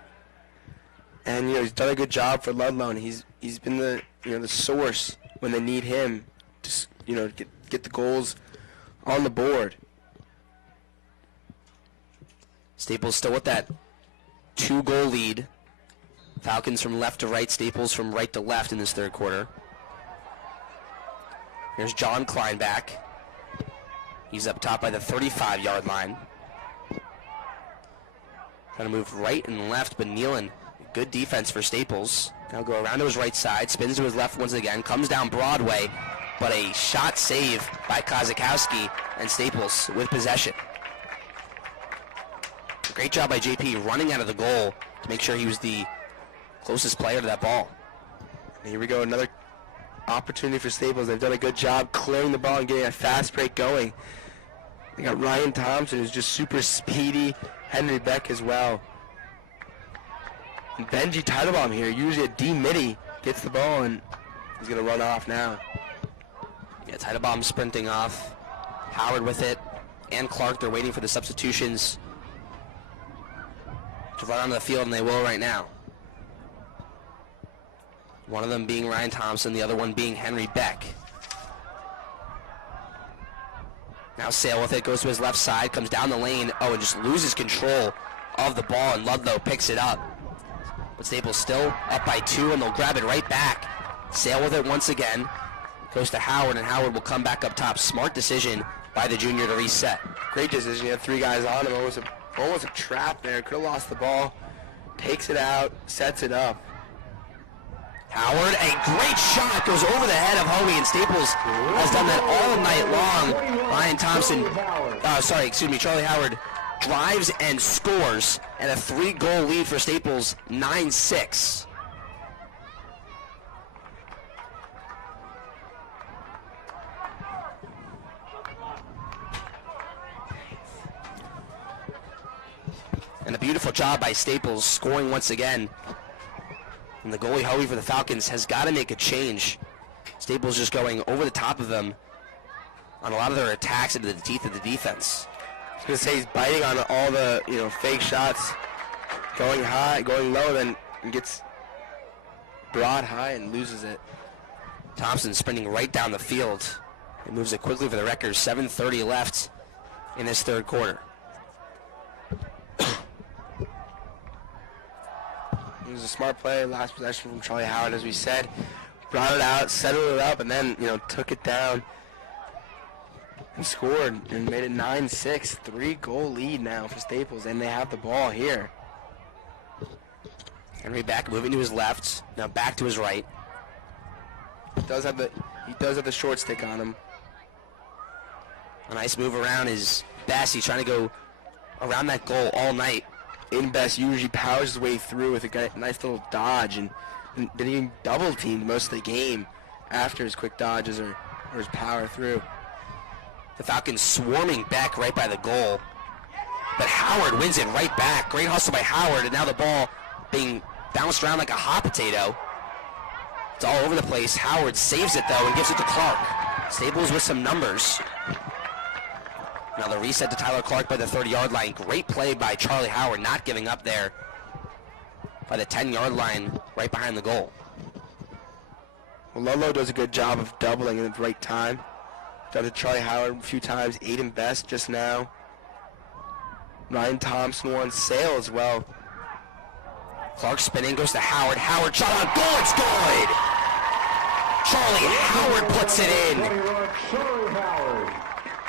And, he's done a good job for Ludlowe, and he's been the source when they need him to, get the goals on the board. Staples still with that 2-goal lead. Falcons from left to right, Staples from right to left in this third quarter. Here's John Klein back. He's up top by the 35-yard line. Trying to move right and left, but Nealon, good defense for Staples. Now go around to his right side, spins to his left once again, comes down Broadway, but a shot save by Kozakowski, and Staples with possession. Great job by JP running out of the goal to make sure he was the closest player to that ball. And here we go, another opportunity for Staples. They've done a good job clearing the ball and getting a fast break going. They got Ryan Thompson, who's just super speedy. Henry Beck as well. And Benji Teitelbaum here, usually a D-midi, gets the ball and he's going to run off now. Yeah, Teitelbaum sprinting off. Howard with it. And Clark, they're waiting for the substitutions to run onto the field, and they will right now. One of them being Ryan Thompson, the other one being Henry Beck. Now Sale with it, goes to his left side, comes down the lane, and just loses control of the ball, and Ludlowe picks it up. But Staples still up by 2, and they'll grab it right back. Sale with it once again, goes to Howard, and Howard will come back up top. Smart decision by the junior to reset. Great decision. You had 3 guys on him. Almost a trap there. Could have lost the ball. Takes it out, sets it up. Howard, a great shot, goes over the head of Hoey, and Staples has done that all night long. Ryan Thompson, Charlie Howard drives and scores, and a 3-goal lead for Staples, 9-6. And a beautiful job by Staples, scoring once again. And the goalie, Hoey, for the Falcons has got to make a change. Staples just going over the top of them on a lot of their attacks into the teeth of the defense. I was going to say he's biting on all the fake shots, going high, going low, then gets brought high and loses it. Thompson sprinting right down the field. He moves it quickly for the Wreckers. 7:30 left in this third quarter. It was a smart play, last possession from Charlie Howard, as we said. Brought it out, settled it up, and then, took it down and scored and made it 9-6. 3-goal lead now for Staples, and they have the ball here. Henry Beck moving to his left, now back to his right. He does have the short stick on him. A nice move around is Best. He's trying to go around that goal all night. In Best usually powers his way through with a nice little dodge, and didn't even double teamed most of the game after his quick dodges or his power through. The Falcons swarming back right by the goal, but Howard wins it right back. Great hustle by Howard, and now the ball being bounced around like a hot potato. It's all over the place. Howard saves it though and gives it to Clark. Staples with some numbers. Now the reset to Tyler Clark by the 30-yard line. Great play by Charlie Howard, not giving up there by the 10-yard line right behind the goal. Well, Ludlowe does a good job of doubling at the right time. Done to Charlie Howard a few times. Aiden Best just now. Ryan Thompson won Sale as well. Clark spinning, goes to Howard. Howard shot on goal, it's good! Charlie Howard puts it in.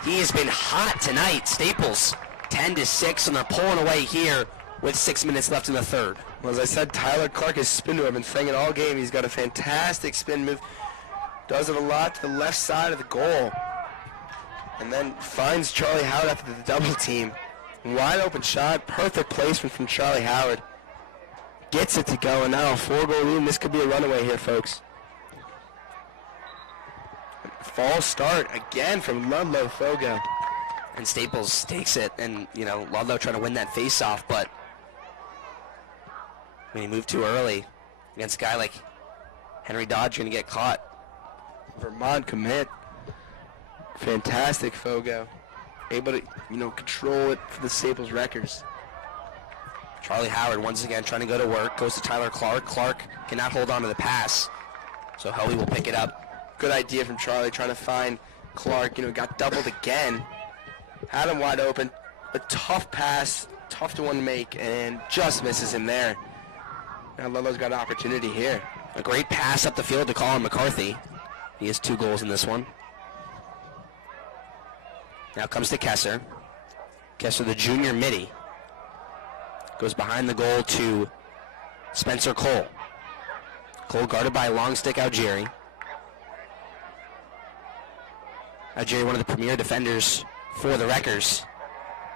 He has been hot tonight. Staples 10-6, and they're pulling away here with 6 minutes left in the third. Well, as I said, Tyler Clark is spin move. I've been saying it all game. He's got a fantastic spin move. Does it a lot to the left side of the goal. And then finds Charlie Howard after the double team. Wide open shot. Perfect placement from Charlie Howard. Gets it to go, and now a 4-goal lead. This could be a runaway here, folks. False start again from Ludlowe Fogo. And Staples takes it, and Ludlowe trying to win that face-off, but when he moved too early against a guy like Henry Dodge, going to get caught. Vermont commit. Fantastic Fogo. Able to, control it for the Staples Wreckers. Charlie Howard once again trying to go to work, goes to Tyler Clark. Clark cannot hold on to the pass, so Hoey will pick it up. Good idea from Charlie, trying to find Clark. Got doubled again. Had him wide open. A tough pass, tough to make, and just misses him there. Now Ludlowe's got an opportunity here. A great pass up the field to Colin McCarthy. He has 2 goals in this one. Now comes to Kessler. Kessler, the junior midi. Goes behind the goal to Spencer Cole. Cole guarded by long stick Algieri. Algieri, one of the premier defenders for the Wreckers.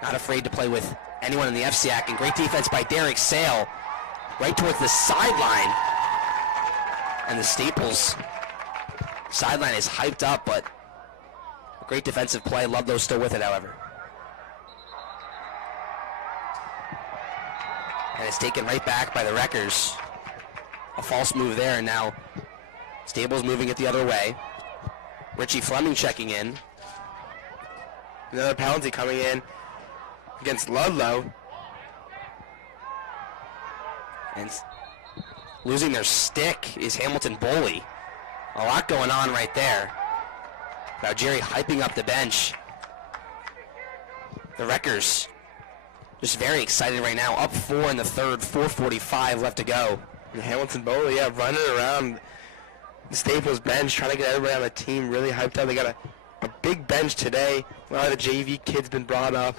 Not afraid to play with anyone in the FCIAC. And great defense by Derek Sale. Right towards the sideline. And the Staples sideline is hyped up, but great defensive play. Ludlow still with it, however. And it's taken right back by the Wreckers. A false move there, and now Staples moving it the other way. Richie Fleming checking in. Another penalty coming in against Ludlow. And losing their stick is Hamilton Boley. A lot going on right there. Now Jerry hyping up the bench. The Wreckers just very excited right now. Up 4 in the third, 4:45 left to go. And Hamilton Bowley, yeah, running around the Staples bench, trying to get everybody on the team really hyped up. They got a big bench today. A lot of the JV kids been brought up.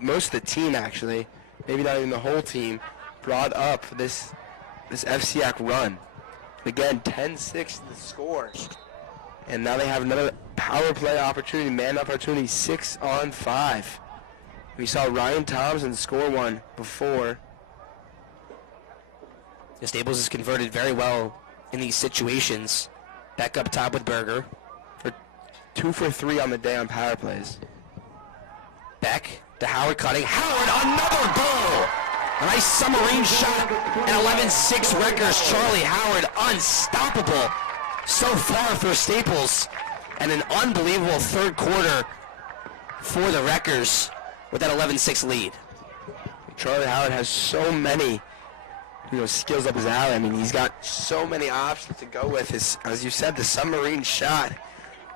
Most of the team, actually. Maybe not even the whole team. Brought up for this FCIAC run. Again, 10-6 the score. And now they have another power play opportunity, man opportunity, 6-on-5. We saw Ryan Thompson score one before. The Staples is converted very well in these situations. Back up top with Berger. 2 for 3 on the day on power plays. Beck to Howard cutting. Howard, another goal! A nice submarine shot. And 11-6 Wreckers. Charlie Howard, unstoppable so far for Staples. And an unbelievable third quarter for the Wreckers with that 11-6 lead. Charlie Howard has so many skills up his alley. I mean, he's got so many options to go with. As you said, the submarine shot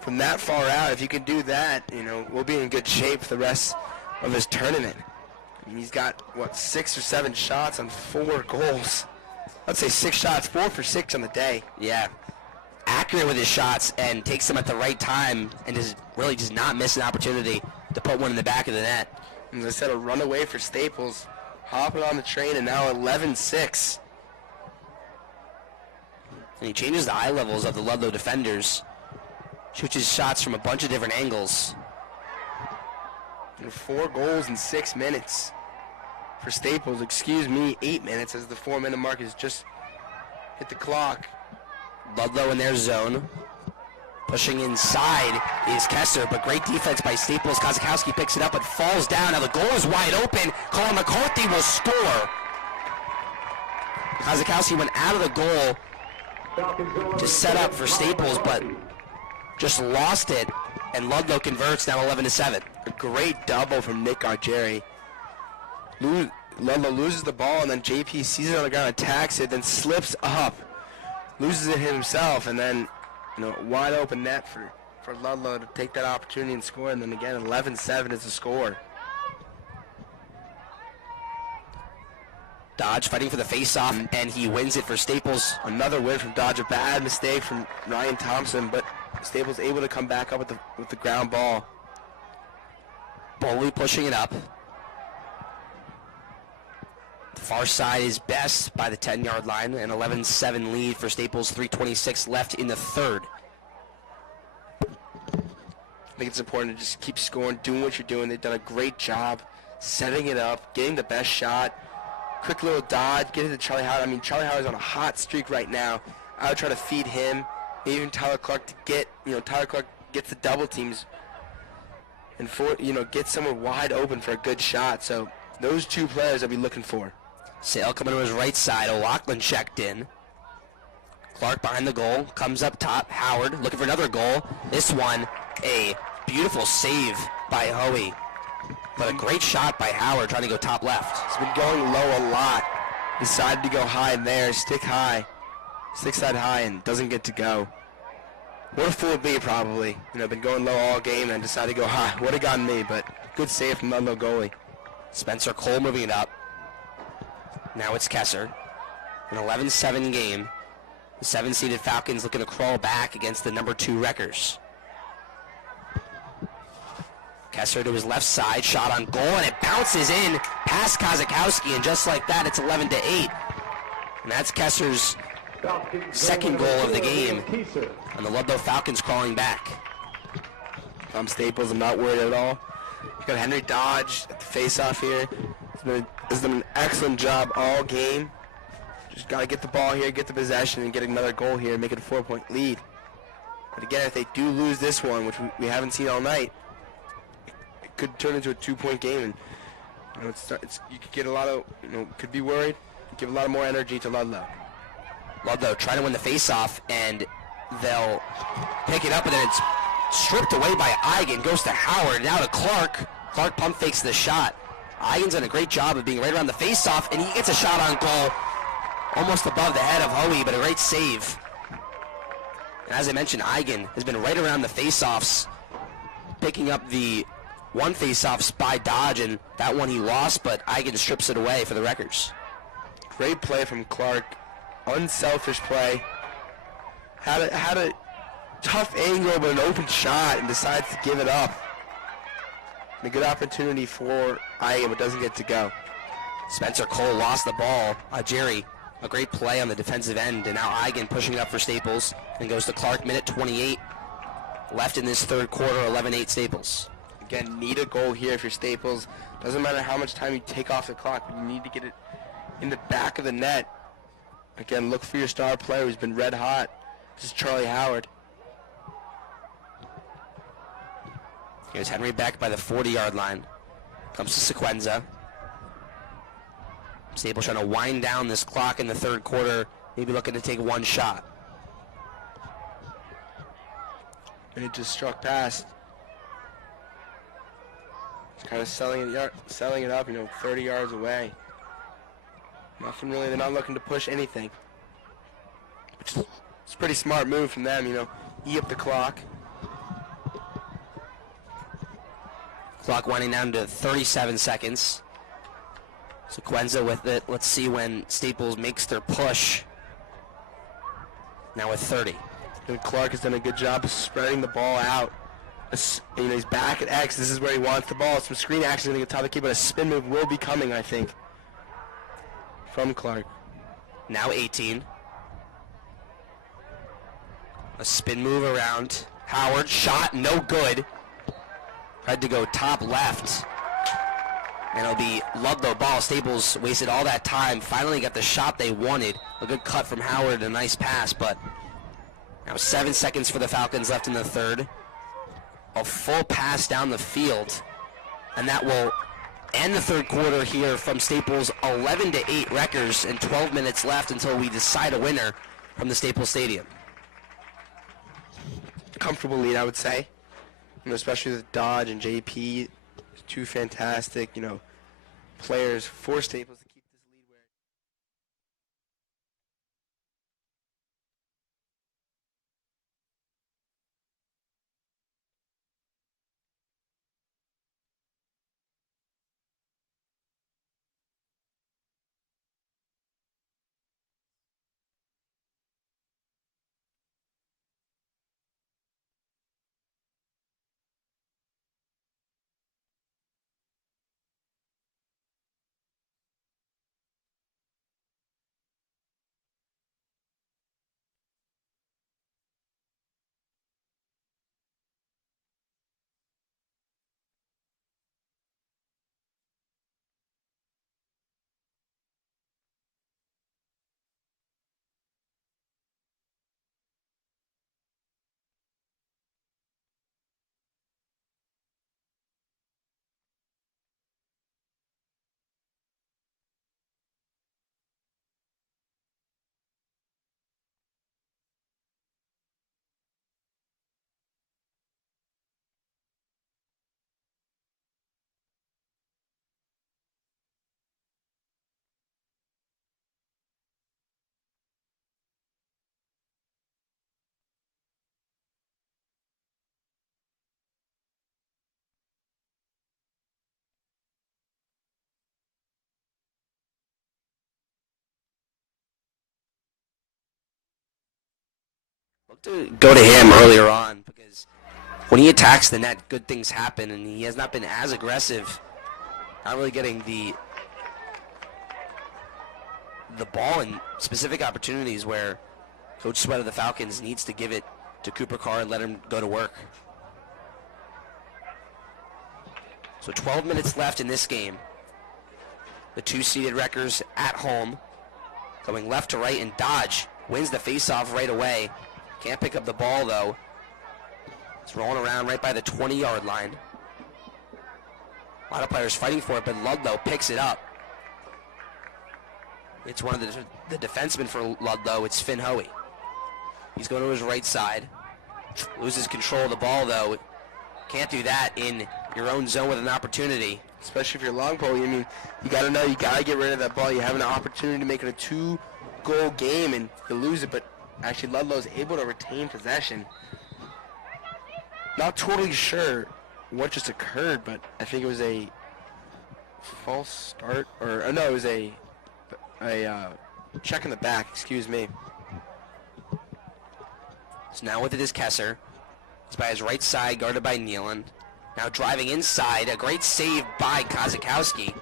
from that far out. If you can do that, we'll be in good shape for the rest of this tournament. I mean, he's got, 6 or 7 shots on 4 goals. Let's say 6 shots, 4 for 6 on the day. Yeah. Accurate with his shots and takes them at the right time and really does not miss an opportunity to put one in the back of the net. As I said, a runaway for Staples. Hopping on the train, and now 11-6. And he changes the eye levels of the Ludlow defenders. Shoots his shots from a bunch of different angles. And 4 goals in 6 minutes for Staples. 8 minutes as the 4-minute mark has just hit the clock. Ludlow in their zone. Pushing inside is Kessler, but great defense by Staples. Kozakowski picks it up, but falls down. Now the goal is wide open. Colin McCarthy will score. Kozakowski went out of the goal to set up for Staples, but just lost it, and Ludlow converts now 11-7. A great double from Nick Algieri. Ludlow loses the ball, and then JP sees it on the ground, attacks it, then slips up, loses it himself, and then wide open net for Ludlow to take that opportunity and score, and then again 11-7 is the score. Dodge fighting for the face-off, and he wins it for Staples. Another win from Dodge. A bad mistake from Ryan Thompson, but Staples able to come back up with the ground ball. Boley pushing it up. The far side is best by the 10-yard line. An 11-7 lead for Staples. 3:26 left in the third. I think it's important to just keep scoring, doing what you're doing. They've done a great job setting it up, getting the best shot. Quick little dodge, get it to Charlie Howard. I mean, Charlie Howard's on a hot streak right now. I would try to feed him, maybe even Tyler Clark to get, Tyler Clark gets the double teams and get someone wide open for a good shot. So those 2 players I'll be looking for. Sale coming to his right side. O'Loughlin checked in. Clark behind the goal. Comes up top. Howard looking for another goal. This one, a beautiful save by Hoey. But a great shot by Howard trying to go top left. He's been going low a lot. Decided to go high in there. Stick side high, and doesn't get to go. Would have fooled me probably. Been going low all game and decided to go high. Would have gotten me, but good save from Ludlow goalie. Spencer Cole moving it up. Now it's Kessler. An 11-7 game. The 7-seeded Falcons looking to crawl back against the number 2 Wreckers. Kessler to his left side, shot on goal, and it bounces in past Kozakowski, and just like that, it's 11-8. And that's Kessler's second goal of the game, and the Ludlowe Falcons crawling back. I'm Staples, I'm not worried at all. You got Henry Dodge at the face-off here. He's done an excellent job all game. Just got to get the ball here, get the possession, and get another goal here, and make it a 4-point lead. But again, if they do lose this one, which we haven't seen all night, it could turn into a 2-point game. And you could get a lot of, could be worried. Give a lot more energy to Ludlowe. Ludlowe trying to win the face-off, and they'll pick it up, and then it's stripped away by Eigen. Goes to Howard, now to Clark. Clark pump fakes the shot. Eigen's done a great job of being right around the face-off, and he gets a shot on goal, almost above the head of Hoey, but a great save. And as I mentioned, Eigen has been right around the face-offs, picking up the one face-offs by Dodge, and that one he lost, but Eigen strips it away for the Wreckers. Great play from Clark, unselfish play. Had a tough angle, but an open shot, and decides to give it up. And a good opportunity for Eigen, but doesn't get to go. Spencer Cole lost the ball. Jerry, a great play on the defensive end, and now Eigen pushing up for Staples, and goes to Clark, minute 28. Left in this third quarter, 11-8 Staples. Again, need a goal here if you're Staples. Doesn't matter how much time you take off the clock, but you need to get it in the back of the net. Again, look for your star player who's been red hot. This is Charlie Howard. Here's Henry back by the 40-yard line. Comes to Sequenza. Staples trying to wind down this clock in the third quarter, maybe looking to take one shot. And it just struck past. Kind of selling it up, 30 yards away. Nothing really, they're not looking to push anything. Which is, it's a pretty smart move from them, eat up the clock. Clock winding down to 37 seconds. Sequenza with it. Let's see when Staples makes their push. Now with 30. And Clark has done a good job of spreading the ball out. He's back at X. This is where he wants the ball. Some screen action going to get top of the key, but a spin move will be coming, I think, from Clark. Now 18. A spin move around. Howard, shot, no good. Tried to go top left. And it'll be Ludlowe ball. Staples wasted all that time. Finally got the shot they wanted. A good cut from Howard, a nice pass, but now 7 seconds for the Falcons left in the third. A full pass down the field. And that will end the third quarter here from Staples, 11-8 Wreckers, and 12 minutes left until we decide a winner from the Staples Stadium. Comfortable lead, I would say. Especially with Dodge and JP, two fantastic, players for Staples to keep this lead where. To go to him earlier on because when he attacks the net, good things happen, and he has not been as aggressive. Not really getting the ball in specific opportunities where Coach Sweat of the Falcons needs to give it to Cooper Carr and let him go to work. So 12 minutes left in this game. The two-seeded Wreckers at home, going left to right, and Dodge wins the face-off right away. Can't pick up the ball, though. It's rolling around right by the 20-yard line. A lot of players fighting for it, but Ludlowe picks it up. It's one of the defensemen for Ludlowe. It's Finn Hoey. He's going to his right side. Loses control of the ball, though. Can't do that in your own zone with an opportunity. Especially if you're long pole. I mean, you got to know you got to get rid of that ball. You have an opportunity to make it a 2-goal game, and you lose it. But actually, Ludlowe's able to retain possession. Not totally sure what just occurred, but I think it was a false start, or no, it was a check in the back. Excuse me. So now with it is Kesser. He's by his right side, guarded by Nealon. Now driving inside, a great save by Kozakowski.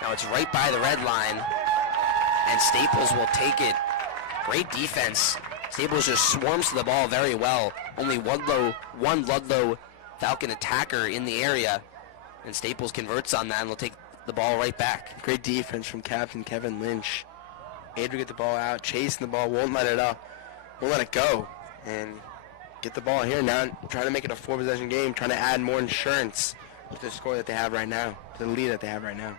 Now it's right by the red line, and Staples will take it. Great defense. Staples just swarms to the ball very well. Only one Ludlowe Falcon attacker in the area, and Staples converts on that and will take the ball right back. Great defense from Captain Kevin Lynch. Able to get the ball out, chasing the ball, won't let it go, and get the ball here now. Trying to make it a 4-possession game, trying to add more insurance to the score that they have right now, to the lead that they have right now.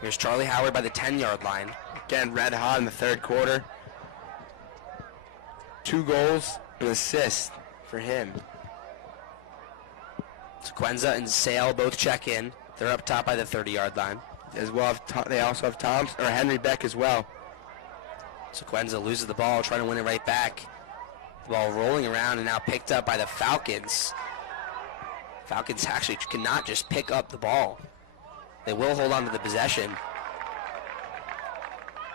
Here's Charlie Howard by the 10-yard line. Again, red hot in the third quarter. 2 goals, an assist for him. Sequenza and Sale both check in. They're up top by the 30-yard line. As well, they also have Henry Beck as well. Sequenza loses the ball, trying to win it right back. The ball rolling around and now picked up by the Falcons. Falcons actually cannot just pick up the ball. They will hold on to the possession.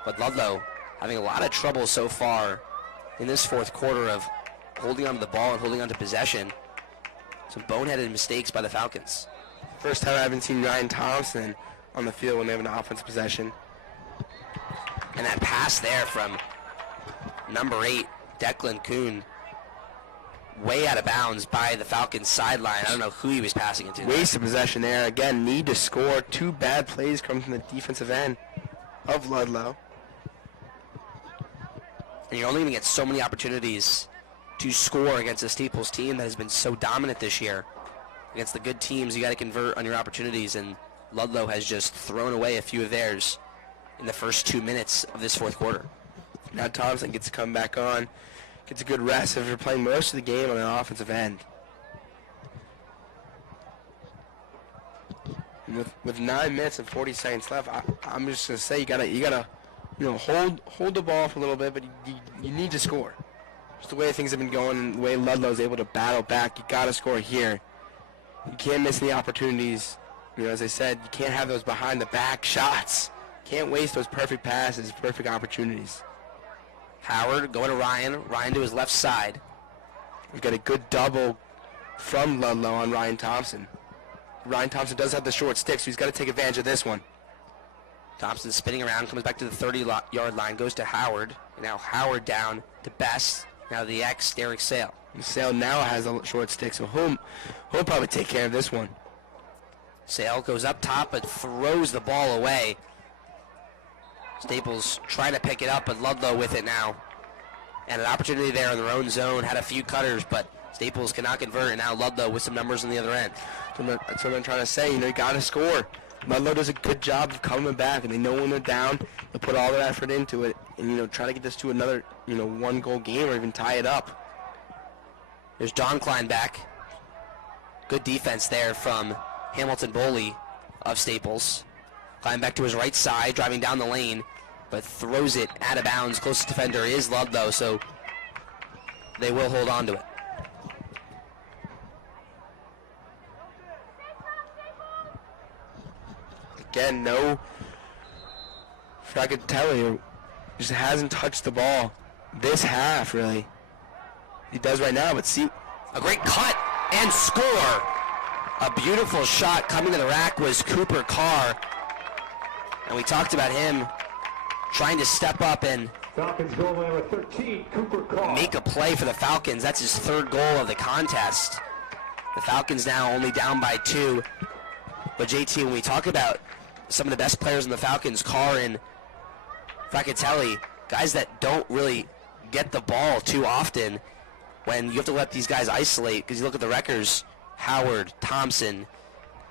But Ludlowe having a lot of trouble so far in this fourth quarter of holding on to the ball and holding on to possession. Some boneheaded mistakes by the Falcons. First time I haven't seen Ryan Thompson on the field when they have an offensive possession. And that pass there from number 8, Declan Kuhn, way out of bounds by the Falcons sideline. I don't know who he was passing it to. Waste of possession there. Again, need to score. 2 bad plays come from the defensive end of Ludlowe. And you're only going to get so many opportunities to score against a Staples team that has been so dominant this year. Against the good teams, you got to convert on your opportunities, and Ludlowe has just thrown away a few of theirs in the first 2 minutes of this fourth quarter. Now Thompson gets to come back on, gets a good rest after playing most of the game on an offensive end. And with 9 minutes and 40 seconds left, I'm just gonna say you gotta hold the ball for a little bit, but you need to score. Just the way things have been going, and the way Ludlow's able to battle back, you gotta score here. You can't miss any opportunities. As I said, you can't have those behind the back shots. Can't waste those perfect passes, perfect opportunities. Howard going to Ryan. Ryan to his left side. We've got a good double from Ludlowe on Ryan Thompson. Ryan Thompson does have the short stick, so he's got to take advantage of this one. Thompson spinning around, comes back to the 30-yard line, goes to Howard. And now Howard down to Best. Now the ex, Derek Sale. Sale now has a short stick, so he'll probably take care of this one. Sale goes up top but throws the ball away. Staples trying to pick it up, but Ludlowe with it now. And an opportunity there in their own zone. Had a few cutters, but Staples cannot convert. And now Ludlowe with some numbers on the other end. That's what I'm trying to say. You got to score. Ludlowe does a good job of coming back, and they know when they're down, they put all their effort into it, and try to get this to another 1-goal game or even tie it up. There's John Klein back. Good defense there from Hamilton Boley of Staples. Klein back to his right side, driving down the lane, but throws it out of bounds. Closest defender is Ludlowe, so they will hold on to it. Again, if I could tell you, just hasn't touched the ball this half, really. he does right now, but see, A great cut and score. A beautiful shot coming to the rack was Cooper Carr. And we talked about him trying to step up and Falcons goal line number 13, Cooper Carr. make a play for the Falcons. That's his third goal of the contest. The Falcons now only down by 2. But JT, when we talk about some of the best players in the Falcons, Carr and Fracatelli, guys that don't really get the ball too often, when you have to let these guys isolate, because you look at the records, Howard, Thompson,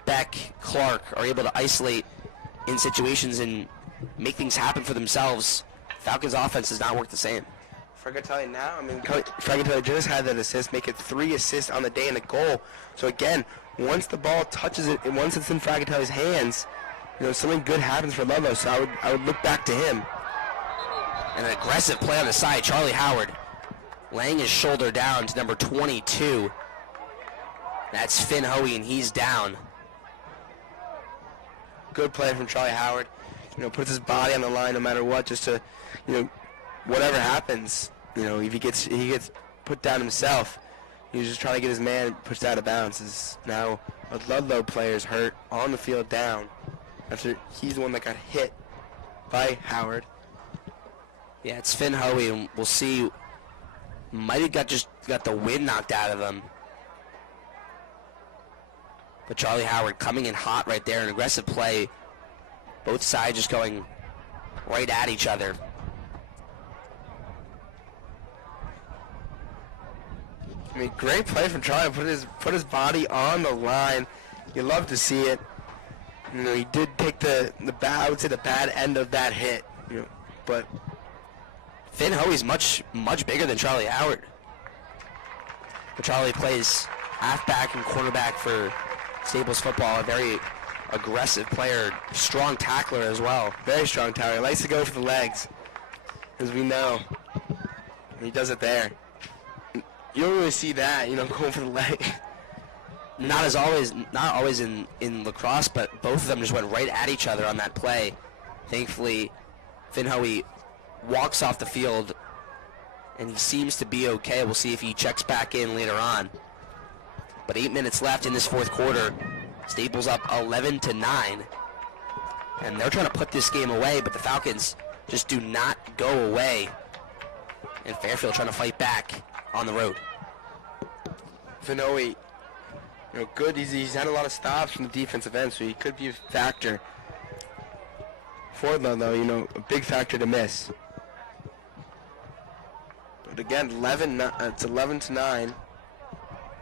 Beck, Clark are able to isolate in situations and make things happen for themselves. Falcons offense does not work the same. Fracatelli now, Fracatelli just had that assist, making 3 assists on the day in the goal. So again, once the ball touches it, and once it's in Fracatelli's hands, something good happens for Ludlowe. So I would look back to him. And an aggressive play on the side, Charlie Howard laying his shoulder down to number 22. That's Finn Hoey, and he's down. Good play from Charlie Howard. Puts his body on the line no matter what, just to, whatever happens. If he gets put down himself, he's just trying to get his man pushed out of bounds. Now a Ludlowe player's hurt on the field down after he's the one that got hit by Howard. Yeah, it's Finn Hoey, and we'll see. Might have got the wind knocked out of him. But Charlie Howard coming in hot right there, an aggressive play. Both sides just going right at each other. Great play from Charlie. Put his body on the line. You love to see it. He did take the bad end of that hit. But Finn Hoey's much bigger than Charlie Howard. But Charlie plays halfback and cornerback for Staples football. A very aggressive player, strong tackler as well. Very strong tackler. He likes to go for the legs, as we know. And he does it there. You don't really see that, going for the leg. Not always in lacrosse, but both of them just went right at each other on that play. Thankfully, Finn Hoey walks off the field, and he seems to be okay. We'll see if he checks back in later on. But 8 minutes left in this fourth quarter. Staples up 11-9. And they're trying to put this game away, but the Falcons just do not go away. And Fairfield trying to fight back on the road. Finn Hoey, good. He's had a lot of stops from the defensive end, so he could be a factor. For Ludlowe, a big factor to miss. But again, it's 11-9.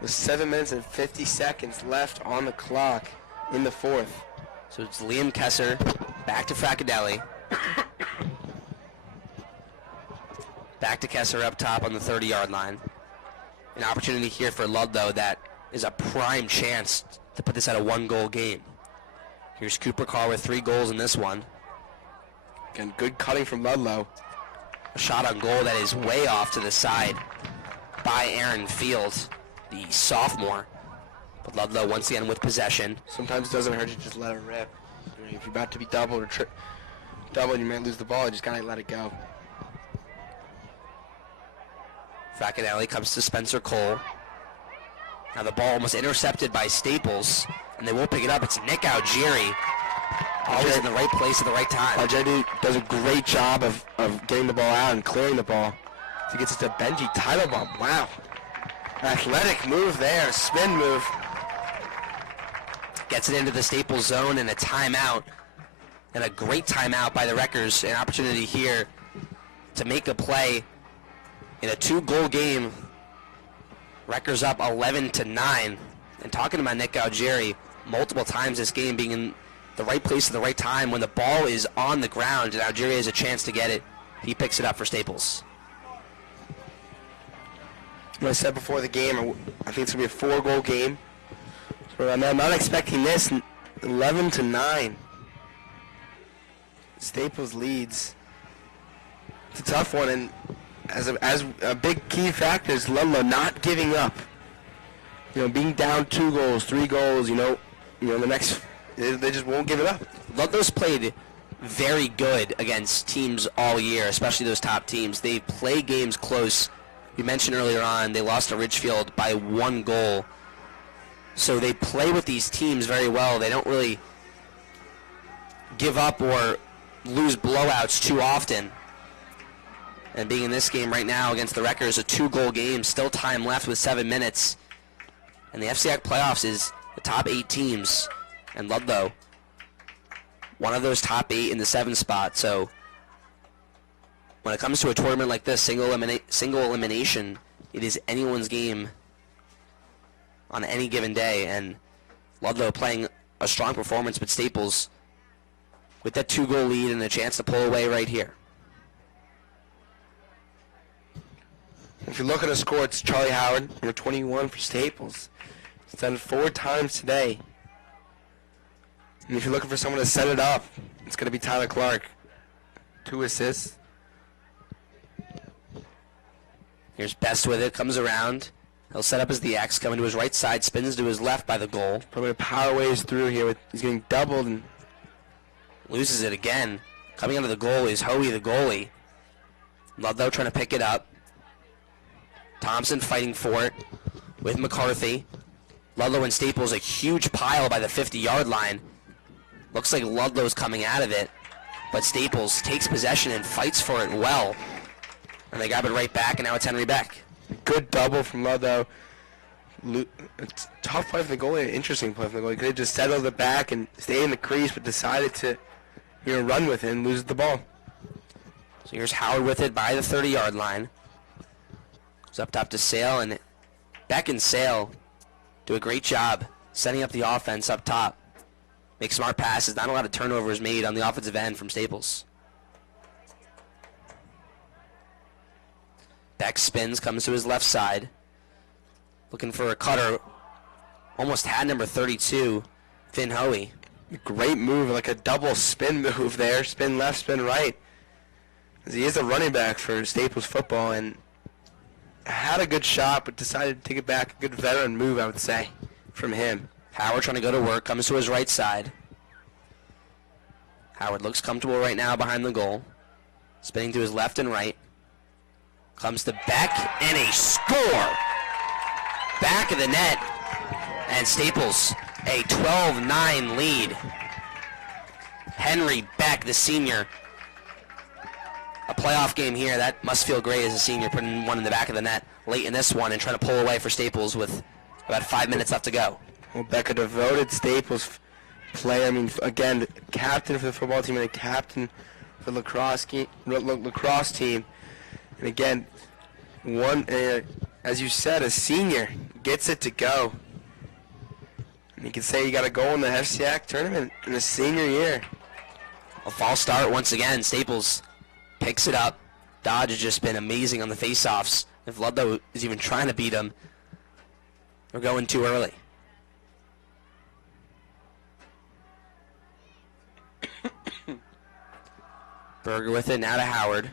With 7 minutes and 50 seconds left on the clock in the fourth. So it's Liam Kesser back to Fracatelli. Back to Kesser up top on the 30-yard line. An opportunity here for Ludlowe that is a prime chance to put this at a 1-goal game. Here's Cooper Carr with 3 goals in this one. Again, good cutting from Ludlowe. A shot on goal that is way off to the side by Aaron Field, the sophomore. But Ludlowe once again with possession. Sometimes it doesn't hurt to just let it rip. If you're about to be doubled or doubled, you might lose the ball. You just gotta let it go. Fracatelli comes to Spencer Cole. Now the ball almost intercepted by Staples, and they won't pick it up. It's Nick Algieri, always in the right place at the right time. Algieri does a great job of getting the ball out and clearing the ball. He gets it to Benji Teitelbaum. Wow. Athletic move there, spin move. Gets it into the Staples zone and a timeout. And a great timeout by the Wreckers. An opportunity here to make a play in a 2-goal game. Wreckers up 11-9. And talking about Nick Algieri, multiple times this game being in the right place at the right time when the ball is on the ground and Algieri has a chance to get it, he picks it up for Staples. I said before the game, I think it's going to be a 4-goal game. So I'm not expecting this. 11-9. Staples leads. It's a tough one, and as a big key factor is Ludlowe not giving up. Being down 2 goals, 3 goals, the next, they just won't give it up. Ludlowe's played very good against teams all year, especially those top teams. They play games close, we mentioned earlier on, they lost to Ridgefield by 1 goal. So they play with these teams very well. They don't really give up or lose blowouts too often. And being in this game right now against the Wreckers, a 2-goal game, still time left with 7 minutes. And the FCIAC playoffs is the top 8 teams. And Ludlowe, one of those top 8 in the 7 spot. So when it comes to a tournament like this, single elimination, it is anyone's game on any given day. And Ludlowe playing a strong performance, but Staples with that 2-goal lead and a chance to pull away right here. If you look at the score, it's Charlie Howard, number 21 for Staples. He's done it 4 times today. And if you're looking for someone to set it up, it's going to be Tyler Clark. 2 assists. Here's Best with it, comes around. He'll set up as the X, coming to his right side, spins to his left by the goal. Probably power ways through here. He's getting doubled and loses it again. Coming under the goal is Hoey, the goalie. Ludlowe trying to pick it up. Thompson fighting for it with McCarthy. Ludlowe and Staples, a huge pile by the 50-yard line. Looks like Ludlow's coming out of it, but Staples takes possession and fights for it well. And they grab it right back, and now it's Henry Beck. Good double from Ludlowe. It's a tough play from the goalie, an interesting play from the goalie. Could have just settled it back and stayed in the crease, but decided to run with it and lose the ball. So here's Howard with it by the 30-yard line. Goes up top to Sale, and Beck and Sale do a great job setting up the offense up top. Make smart passes. Not a lot of turnovers made on the offensive end from Staples. Beck spins, comes to his left side. Looking for a cutter. Almost had number 32, Finn Hoey. Great move, like a double spin move there. Spin left, spin right. He is a running back for Staples football and had a good shot, but decided to take it back. A good veteran move, I would say, from him. Howard trying to go to work, comes to his right side. Howard looks comfortable right now behind the goal. Spinning to his left and right. Comes to Beck, and a score! Back of the net, and Staples, a 12-9 lead. Henry Beck, the senior. A playoff game here, that must feel great as a senior, putting one in the back of the net late in this one and trying to pull away for Staples with about 5 minutes left to go. Well, Beck, a devoted Staples player. I mean, again, captain for the football team and a captain for the lacrosse team. And again, as you said, a senior gets it to go. And you can say you got a goal in the FCIAC tournament in his senior year. A false start once again. Staples picks it up. Dodge has just been amazing on the faceoffs. If Ludlowe is even trying to beat him, we're going too early. Berger with it, now to Howard.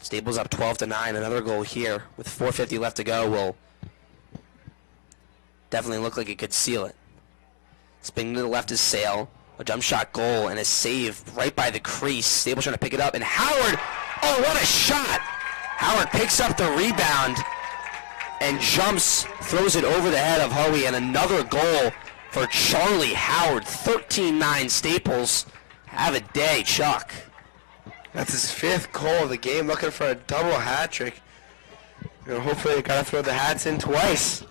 Staples up 12-9. Another goal here with 4:50 left to go will definitely look like it could seal it. Spinning to the left is Sale. A jump shot goal and a save right by the crease. Staples trying to pick it up, and Howard, oh, what a shot! Howard picks up the rebound and jumps, throws it over the head of Hoey, and another goal for Charlie Howard. 13-9 Staples. Have a day, Chuck. That's his 5th goal of the game, looking for a double hat trick. Hopefully they gotta throw the hats in twice.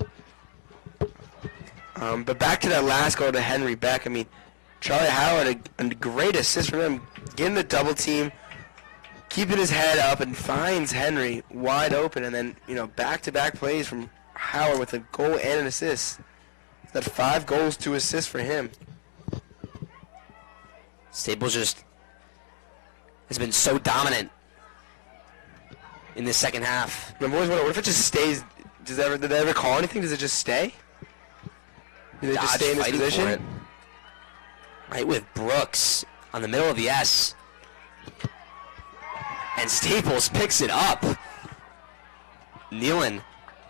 But back to that last goal to Henry Beck. I mean, Charlie Howard, a great assist from him, getting the double team, keeping his head up, and finds Henry wide open. And then, back-to-back plays from Howard with a goal and an assist. That's 5 goals, 2 assists for him. Staples just has been so dominant in this second half. The boys wonder, what if it just stays? Did they ever call anything? Does it just stay? Do they just stay in this position? For it. Right with Brooks on the middle of the S. And Staples picks it up. Nealon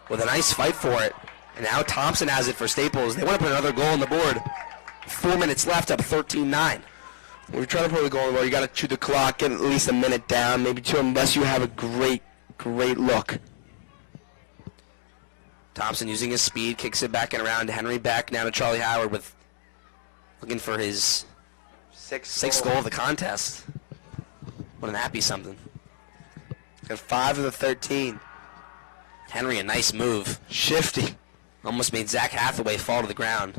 with a nice fight for it. And now Thompson has it for Staples. They want to put another goal on the board. 4 minutes left, up 13-9. When you're trying to put the goal in the goal, you got to chew the clock, get at least a minute down, maybe two, unless you have a great look. Thompson using his speed, kicks it back and around to Henry Beck, now to Charlie Howard with looking for his sixth goal of the contest. Wouldn't that be something? Got 5 of the 13. Henry, a nice move. Shifty. Almost made Zach Hathaway fall to the ground.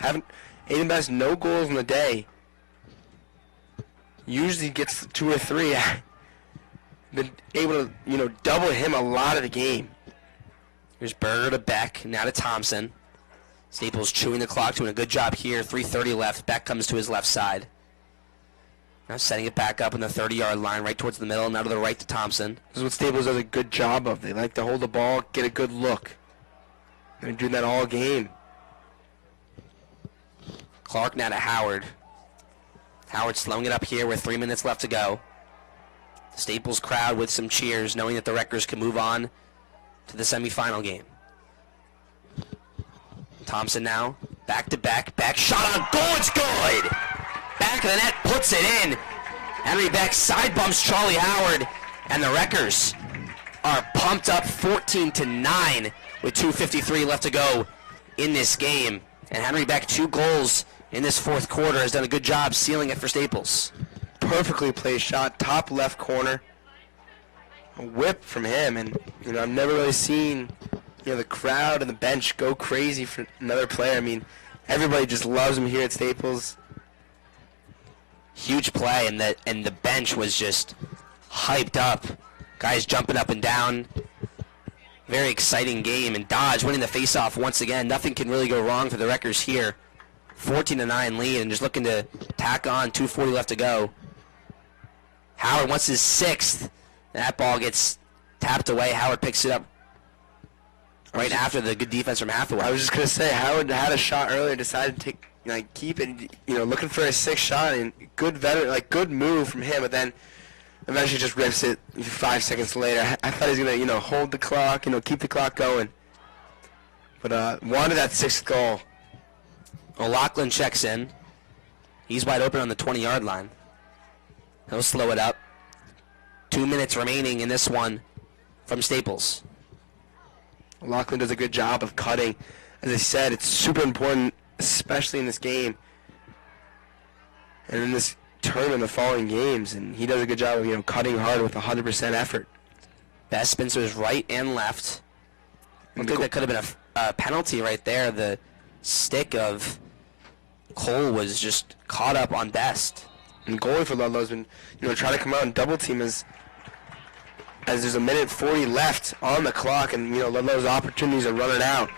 Aiden Best, no goals in the day. Usually gets 2 or 3. Been able to, double him a lot of the game. Here's Berger to Beck, now to Thompson. Staples chewing the clock, doing a good job here. 3:30 left. Beck comes to his left side. Now setting it back up in the 30-yard line, right towards the middle, now to the right to Thompson. This is what Staples does a good job of. They like to hold the ball, get a good look. They're doing that all game. Clark now to Howard. Howard slowing it up here with 3 minutes left to go. The Staples crowd with some cheers, knowing that the Wreckers can move on to the semifinal game. Thompson now, back to Beck. Beck shot on goal, it's good! Back of the net, puts it in. Henry Beck side bumps Charlie Howard, and the Wreckers are pumped up 14-9 with 2:53 left to go in this game. And Henry Beck, 2 goals in this fourth quarter, has done a good job sealing it for Staples. Perfectly placed shot, top left corner. A whip from him, and I've never really seen the crowd and the bench go crazy for another player. I mean, everybody just loves him here at Staples. Huge play, and the bench was just hyped up. Guys jumping up and down. Very exciting game, and Dodge winning the faceoff once again. Nothing can really go wrong for the Wreckers here. 14-9 lead, and just looking to tack on. 2:40 left to go. Howard wants his 6th. That ball gets tapped away. Howard picks it up right after the good defense from Hathaway. I was just gonna say, Howard had a shot earlier, decided to keep it. Looking for his 6th shot, and good move from him, but then eventually just rips it 5 seconds later. I thought he was gonna hold the clock, keep the clock going. But wanted that 6th goal. O'Loughlin checks in. He's wide open on the 20-yard line. He'll slow it up. 2 minutes remaining in this one from Staples. O'Loughlin does a good job of cutting. As I said, it's super important, especially in this game and in this tournament, the following games. And he does a good job of cutting hard with 100% effort. Best spins to his right and left. I think that could have been a penalty right there. The stick of Cole was just caught up on Best. And goalie for Ludlowe's been, trying to come out and double team as there's 1:40 left on the clock, and Ludlowe's opportunities are running out.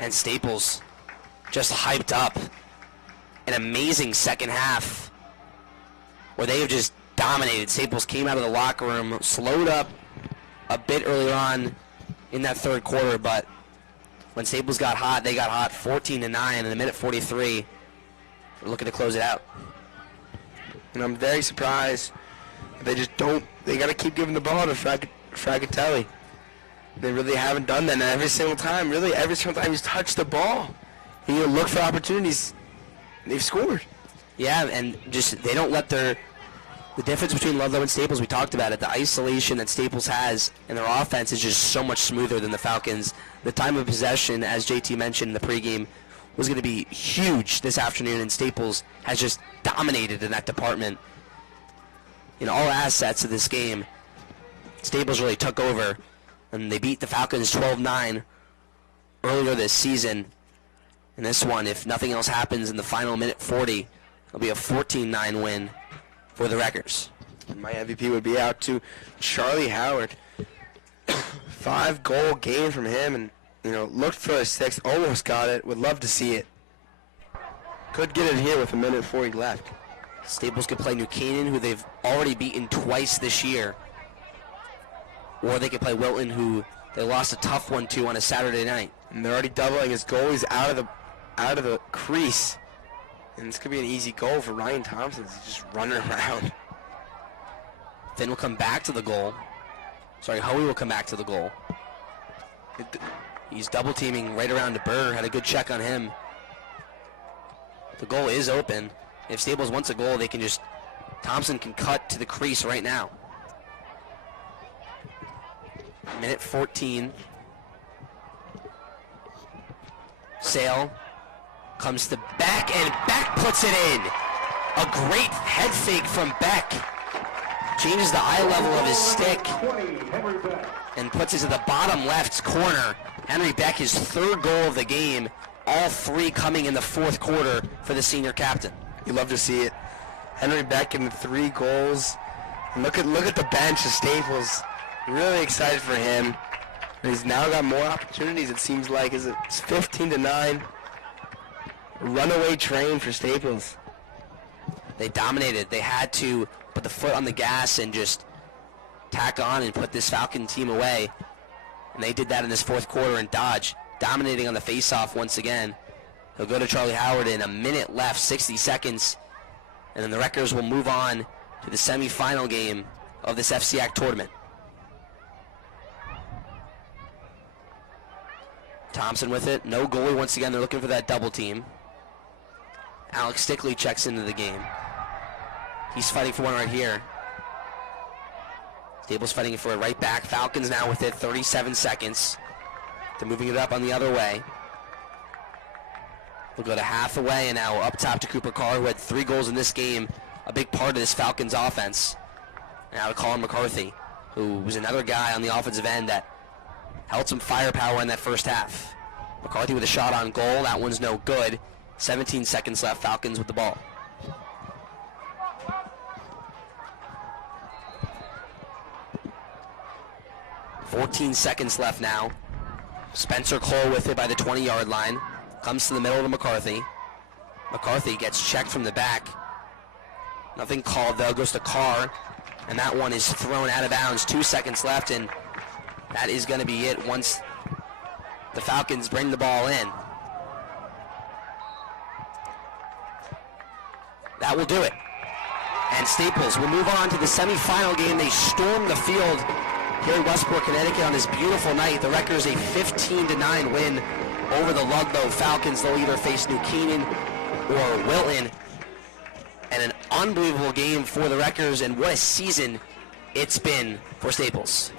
And Staples just hyped up an amazing second half where they have just dominated. Staples came out of the locker room, slowed up a bit earlier on in that third quarter, but when Staples got hot, they got hot. 14-9 in the 1:43. We're looking to close it out. And I'm very surprised they just don't. They got to keep giving the ball to Fragatelli. They really haven't done that. And every single time he's touched the ball, and look for opportunities, they've scored. Yeah, and just they don't let the difference between Ludlowe and Staples, we talked about it. The isolation that Staples has and their offense is just so much smoother than the Falcons. The time of possession, as JT mentioned in the pregame, was going to be huge this afternoon, and Staples has just dominated in that department. In all assets of this game, Staples really took over, and they beat the Falcons 12-9 earlier this season. And this one, if nothing else happens in the final 1:40, it'll be a 14-9 win for the Wreckers. My MVP would be out to Charlie Howard. 5-goal game from him, and looked for a 6th, almost got it. Would love to see it. Could get it here with 1:40 left. Staples could play New Canaan, who they've already beaten twice this year. Or they could play Wilton, who they lost a tough one to on a Saturday night. And they're already doubling his goalies out of the crease. And this could be an easy goal for Ryan Thompson. He's just running around. Finn will come back to the goal. Sorry, Hoey will come back to the goal. He's double teaming right around to Burr. Had a good check on him. The goal is open. If Staples wants a goal, Thompson can cut to the crease right now. Minute 14. Sale comes to Beck, and Beck puts it in. A great head fake from Beck. Changes the eye level of his stick and puts it to the bottom left corner. Henry Beck, his third goal of the game, all three coming in the fourth quarter for the senior captain. You love to see it. Henry Beck in 3 goals. And look at the bench of Staples. Really excited for him. He's now got more opportunities, it seems like. It's 15-9. Runaway train for Staples. They dominated. They had to put the foot on the gas and just tack on and put this Falcon team away. And they did that in this fourth quarter, and Dodge dominating on the faceoff once again. He'll go to Charlie Howard in a minute left, 60 seconds. And then the Wreckers will move on to the semifinal game of this FCIAC tournament. Thompson with it. No goalie once again. They're looking for that double team. Alex Stickley checks into the game. He's fighting for one right here. Staples fighting for it right back. Falcons now with it. 37 seconds. They're moving it up on the other way. We'll go to half away and now up top to Cooper Carr, who had 3 goals in this game. A big part of this Falcons offense. Now to Colin McCarthy, who was another guy on the offensive end that held some firepower in that first half. McCarthy with a shot on goal. That one's no good. 17 seconds left. Falcons with the ball. .14 seconds left now. Spencer Cole with it by the 20-yard line. Comes to the middle to McCarthy. McCarthy gets checked from the back. Nothing called though. Goes to Carr. And that one is thrown out of bounds. 2 seconds left, and that is going to be it once the Falcons bring the ball in. That will do it. And Staples will move on to the semifinal game. They storm the field here in Westport, Connecticut on this beautiful night. The Wreckers a 15-9 win over the Ludlowe Falcons. They'll either face New Canaan or Wilton. And an unbelievable game for the Wreckers, and what a season it's been for Staples.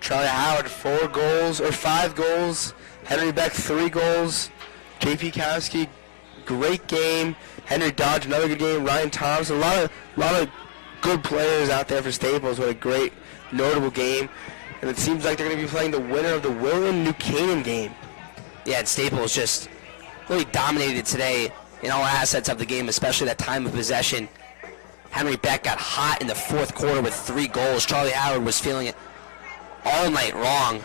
Charlie Howard, 4 goals, or 5 goals. Henry Beck, 3 goals. J.P. Kowski, great game. Henry Dodge, another good game. Ryan Thompson, a lot of good players out there for Staples. What a great, notable game. And it seems like they're going to be playing the winner of the Wilton-New Canaan game. Yeah, and Staples just really dominated today in all assets of the game, especially that time of possession. Henry Beck got hot in the fourth quarter with 3 goals. Charlie Howard was feeling it all night long.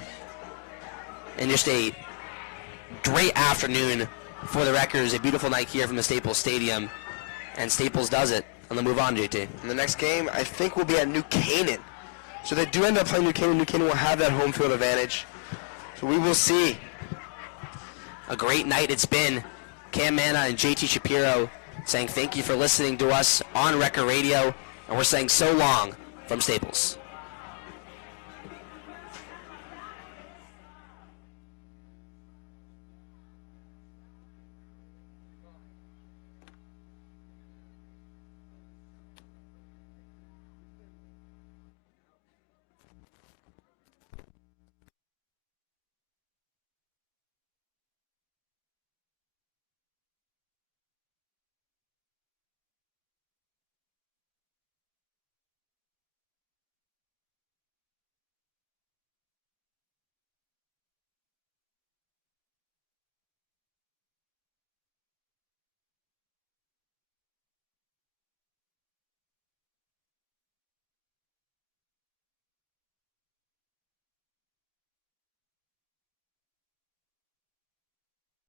And just a great afternoon for the Wreckers. A beautiful night here from the Staples Stadium. And Staples does it. And they'll move on, JT. And the next game, I think, will be at New Canaan. So they do end up playing New Canaan. New Canaan will have that home field advantage. So we will see. A great night it's been. Cam Manna and JT Shapiro saying thank you for listening to us on Wrecker Radio. And we're saying so long from Staples.